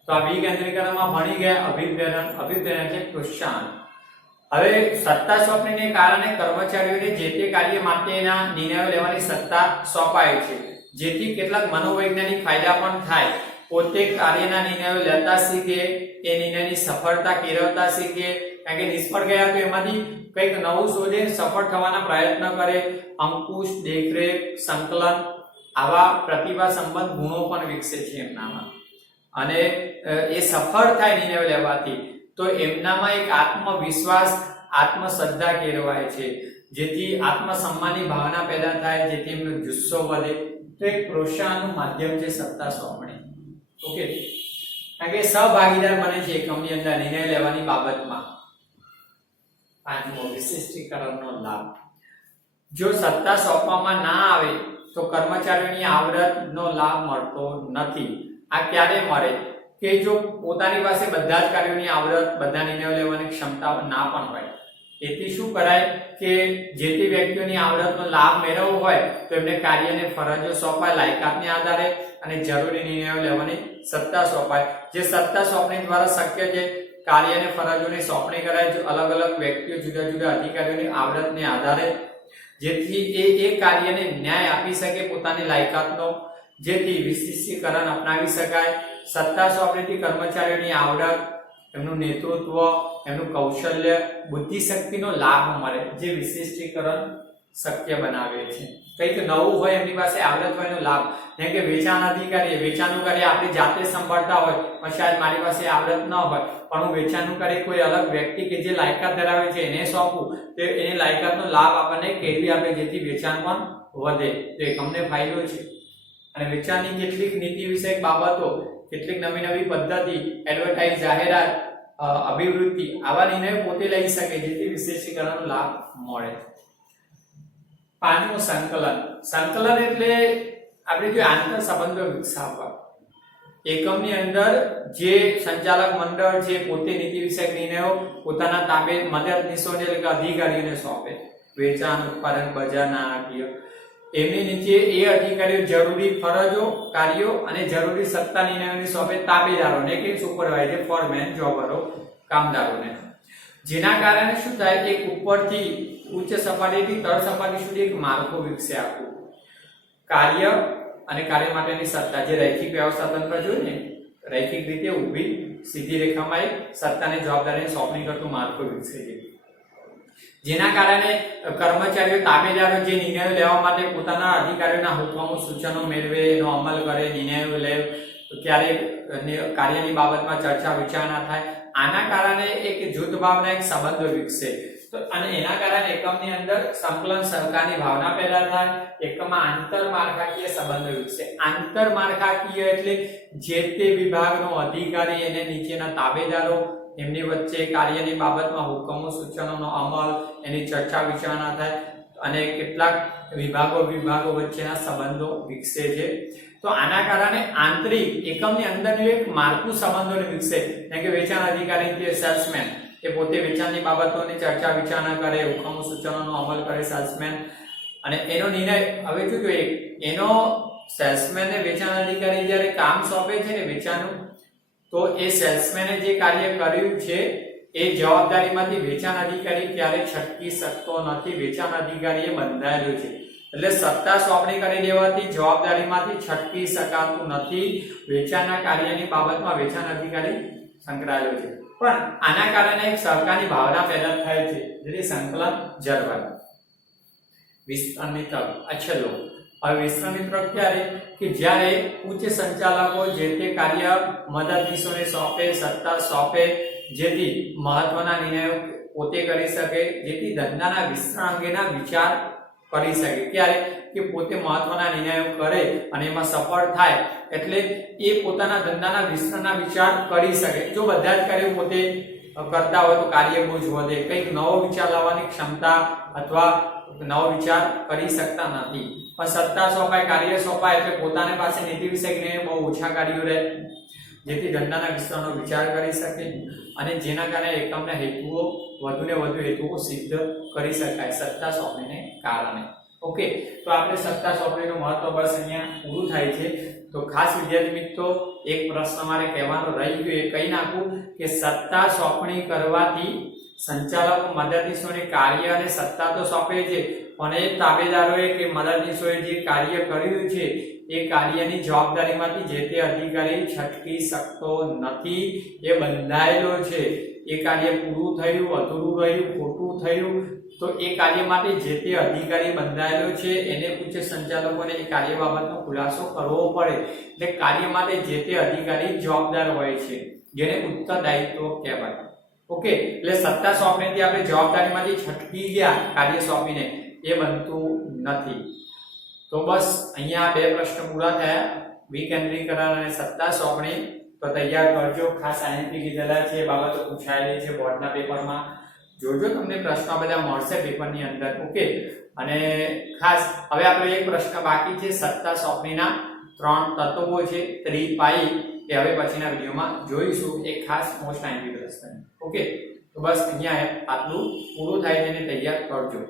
તો આ વિકેન્દ્રીકરણમાં ભણી ગયા અભિપ્રેરણ છે પ્રોત્સાહન. હવે સત્તા સોંપણીને કારણે કર્મચારીઓને જે તે કાર્ય માટેના નિર્ણયો લેવાની સત્તા સોંપાય છે, જેથી કેટલાક મનોવૈજ્ઞાનિક ફાયદા પણ થાય. પોતે કાર્યના નિર્ણયો લેતા શીખે, એ નિર્ણયની સફળતા કેળવતા શીખે, કારણ કે નિષ્ફળ ગયા તો એમાંથી કંઈક નવું શોધે, સફળ થવાના પ્રયત્ન કરે. અંકુશ, દેખરેખ, સંકલન આવા પ્રતિભા સંબંધ ગુણો પણ વિકસે છે એમનામાં, અને એ સફળ થાય નિર્ણયો લેવાથી તો એમનામાં એક આત્મવિશ્વાસ, આત્મશ્રદ્ધા કેળવાય છે, જેથી આત્મસન્માનની ભાવના પેદા થાય, જેથી એમનો જુસ્સો વધે. તો એક પ્રોત્સાહનનું માધ્યમ છે સત્તા સોંપણી. ઓકે, કારણ કે સહભાગીદાર બને છે એકમની અંદર નિર્ણય લેવાની બાબતમાં. પાંચમો વિશિષ્ટીકરણનો લાભ. જો સત્તા સોંપવામાં ના આવે તો કર્મચારીઓની આવડતનો લાભ મળતો નથી. આ ક્યારે મળે કે જો પોતાની પાસે બધા જ કાર્યોની આવડત, બધા નિર્ણયો લેવાની ક્ષમતા ના પણ હોય. તેથી શું કરાય કે જે તે વ્યક્તિઓની આવડતનો લાભ મેળવવો હોય તો એમને કાર્ય અને ફરજો સોંપાય લાયકાતને આધારે, અને જરૂરી નિર્ણયો લેવાની સત્તા સોંપાય. જે સત્તા સોંપણી દ્વારા શક્ય છે. કાર્ય અને ફરજોની સોંપણી કરાય અલગ અલગ વ્યક્તિઓ, જુદા જુદા અધિકારીઓની આવડતને આધારે, જેથી એ કાર્યને ન્યાય આપી શકે પોતાની લાયકાતનો, જેથી વિશિષ્ટીકરણ અપનાવી શકાય. સત્તા સોંપણીથી કર્મચારીઓની આવડત, એમનું નેતૃત્વ, એમનું કૌશલ્ય, બુદ્ધિશક્તિનો લાભ મળે, જે વિશિષ્ટીકરણ શક્ય બનાવે છે. કંઈક નવું હોય એમની પાસે આવડત હોય એનો લાભ. જેમ કે વેચાણ અધિકારી, વેચાણનું કાર્ય આપણે જાતે સંભાળતા હોય, પણ શાયદ મારી પાસે આવડત ન હોય, પણ હું વેચાણનું કાર્ય કોઈ અલગ વ્યક્તિ કે જે લાયકાત ધરાવે છે એને સોંપું, તો એની લાયકાતનો લાભ આપણને કેળવી આપે, જેથી વેચાણ પણ વધે. તો એકમને ફાયદો છે. અને વેચાણની કેટલીક નીતિ વિષયક બાબતો, કેટલીક નવી નવી પદ્ધતિ, એડવર્ટાઇઝ, જાહેરાત, અભિવૃદ્ધિ આવા નિર્ણયો પોતે લઈ શકે, જેથી વિશેષીકરણનો લાભ મળે. પાંચમું સંકલન. સંકલન એટલે આપણે જો આંતર સંબંધો વિકસાવવા. એકમની અંદર જે સંચાલક મંડળ છે પોતે નીતિ વિષયક નિર્ણયો પોતાના તાબે મદદનીશોને એટલે કે અધિકારીઓને સોંપે. વેચાણ, ઉત્પાદન, બજાર, નાણાકીય, એમની નીચે એ અધિકારીઓ જરૂરી ફરજો, કાર્યો અને જરૂરી સત્તા નિર્ણયોની સોંપે તાબેદારોને કે સુપરવાઇઝર, ફોરમેન, જોબરો, કામદારોને. જેના કારણે શું થાય, એક ઉપરથી ઉચ્ચ સપાટીથી તળ સપાટી સુધી એક માળખું વિકસે આખું. કાર્ય અને કાર્ય માટેની સત્તા, જે રૈખિક વ્યવસ્થા તંત્ર જોયું ને, રૈખિક રીતે ઊભી સીધી રેખામાં એક સત્તાને જવાબદારીની સોંપણી કરતું માળખું વિકસે છે. જેના કારણે કર્મચારીઓ, તાબેદારો જે નિર્ણયો લેવા માટે પોતાના અધિકારીઓના હુકમો, સૂચનો મેળવે, એનો અમલ કરે, નિર્ણયો લે, ક્યારેક કાર્યની બાબતમાં ચર્ચા વિચારણા થાય. આના કારણે એક જૂથ ભાવના, એક સંબંધો વિકસે. તો અને એના કારણે એકમની અંદર સંકલન, સહકારની ભાવના પેદા થાય. એકમમાં આંતરમાળખાકીય સંબંધો વિકસે. આંતરમાળખાકીય એટલે જે તે વિભાગનો અધિકારી અને નીચેના તાબેદારો, એમની વચ્ચે કાર્યની બાબતમાં હુકમો, સૂચનોનો અમલ, એની ચર્ચા વિચારણા થાય. અને કેટલાક વિભાગો વચ્ચેના સંબંધો વિકસે છે. તો આના કારણે આંતરિક એકમની અંદરનું એક માળખું સંબંધોને વિકસે, જેમ કે વેચાણ અધિકારી જે સેલ્સમેન એ પોતે વેચાણની બાબતોની ચર્ચા વિચારણા કરે, હુકમો સૂચનોનો અમલ કરે સેલ્સમેન, અને એનો નિર્ણય હવે શું જોઈએ એનો સેલ્સમેનને વેચાણ અધિકારી જ્યારે કામ સોંપે છે ને વેચાણનું, તો એ સેલ્સમેને જે કાર્ય કર્યું છે એ જવાબદારીમાંથી વેચાણ અધિકારી ક્યારેય છટકી શકતો નથી. વેચાણ અધિકારીએ બંધાયેલો છે એટલે સત્તા સોંપણી કરી દેવાથી જવાબદારીમાંથી છટકી શકાતું નથી. વેચાણના કાર્યની બાબતમાં વેચાણ અધિકારી સંકળાયેલો છે, પણ આના કારણે એક સહકારની ભાવના પેદા થાય છે, જેથી સંકલન જળવાય. વિસ્તરણની તક. અછલો હવે વિસ્તરણની તક ક્યારે કે જ્યારે ઉચ્ચ સંચાલકો જે તે કાર્ય મદદનીશોને સોંપે, સત્તા સોંપે, જેથી મહત્વના નિર્ણયો પોતે કરી શકે, જેથી ધંધાના વિસ્તરણ અંગેના વિચાર કરી શકે. ક્યારે કે પોતે મહત્વના નિર્ણયો કરે અને એમાં સફળ થાય એટલે એ પોતાના ધંધાના વિસ્તરણના વિચાર કરી શકે. જો બધા જ કાર્યો પોતે કરતા હોય તો કાર્ય બોજ વધે, કંઈક નવો વિચાર લાવવાની ક્ષમતા અથવા નવો વિચાર કરી શકતા નથી. પણ સત્તા સોંપાય, કાર્ય સોંપાય એટલે પોતાની પાસે નીતિ વિષયક નિર્ણય બહુ ઓછા કાર્યો રહે, જેથી ધંધાના વિસ્તરણનો વિચાર કરી શકે અને જેના કારણે એકમના હેતુઓ વધુને વધુ હેતુઓ સિદ્ધ કરી શકાય સત્તા સોંપણીને કારણે. ઓકે, તો આપણે સત્તા સોંપણીનું મહત્વ બસ અહીંયા પૂરું થાય છે. તો ખાસ વિદ્યાર્થી મિત્રો એક પ્રશ્ન મારે કહેવાનો રહી ગયો, એ કહી નાખું કે સત્તા સોંપણી કરવાથી સંચાલકો મદદનીશોને કાર્ય અને સત્તા તો સોંપે છે, પણ એ તાબેદારોએ કે મદદનીશોએ જે કાર્ય કર્યું છે એ કાર્યની જવાબદારીમાંથી જે તે અધિકારી છટકી શકતો નથી. એ બંધાયેલો છે. એ કાર્ય પૂરું થયું, અધૂરું રહ્યું, ખોટું થયું તો એ કાર્ય માટે જે તે અધિકારી બંધાયેલો છે, એને ઉચ્ચ સંચાલકોને એ કાર્ય બાબતનો ખુલાસો કરવો પડે. એટલે કાર્ય માટે જે તે અધિકારી જવાબદાર હોય છે, જેને ઉત્તરદાયિત્વ કહેવાય. ઓકે, એટલે સત્તા સોંપણીથી આપણે જવાબદારીમાંથી છટકી ગયા કાર્ય સોંપીને એ બનતું નથી. તો બસ અહીંયા બે પ્રશ્ન પૂરા થયા, વિકેન્દ્રીકરણ અને સત્તા સોંપણી. તો તૈયાર કરજો, ખાસ આઈએમપી કીધેલા છે, બાબતો પૂછાયેલી છે બોર્ડના પેપરમાં. જોજો તમને પ્રશ્નો બધા મળશે પેપરની અંદર. ઓકે, અને ખાસ હવે આપણે એક પ્રશ્ન બાકી છે, સત્તા સોંપણીના 3 તત્વો છે, ત્રિપાઈ, એ હવે પછીના વિડીયોમાં જોઈશું. એક ખાસ મોસ્ટ આઈએમપી પ્રશ્ન. ઓકે, તો બસ અહીંયા આટલું પૂરું થાય તેને તૈયાર કરજો.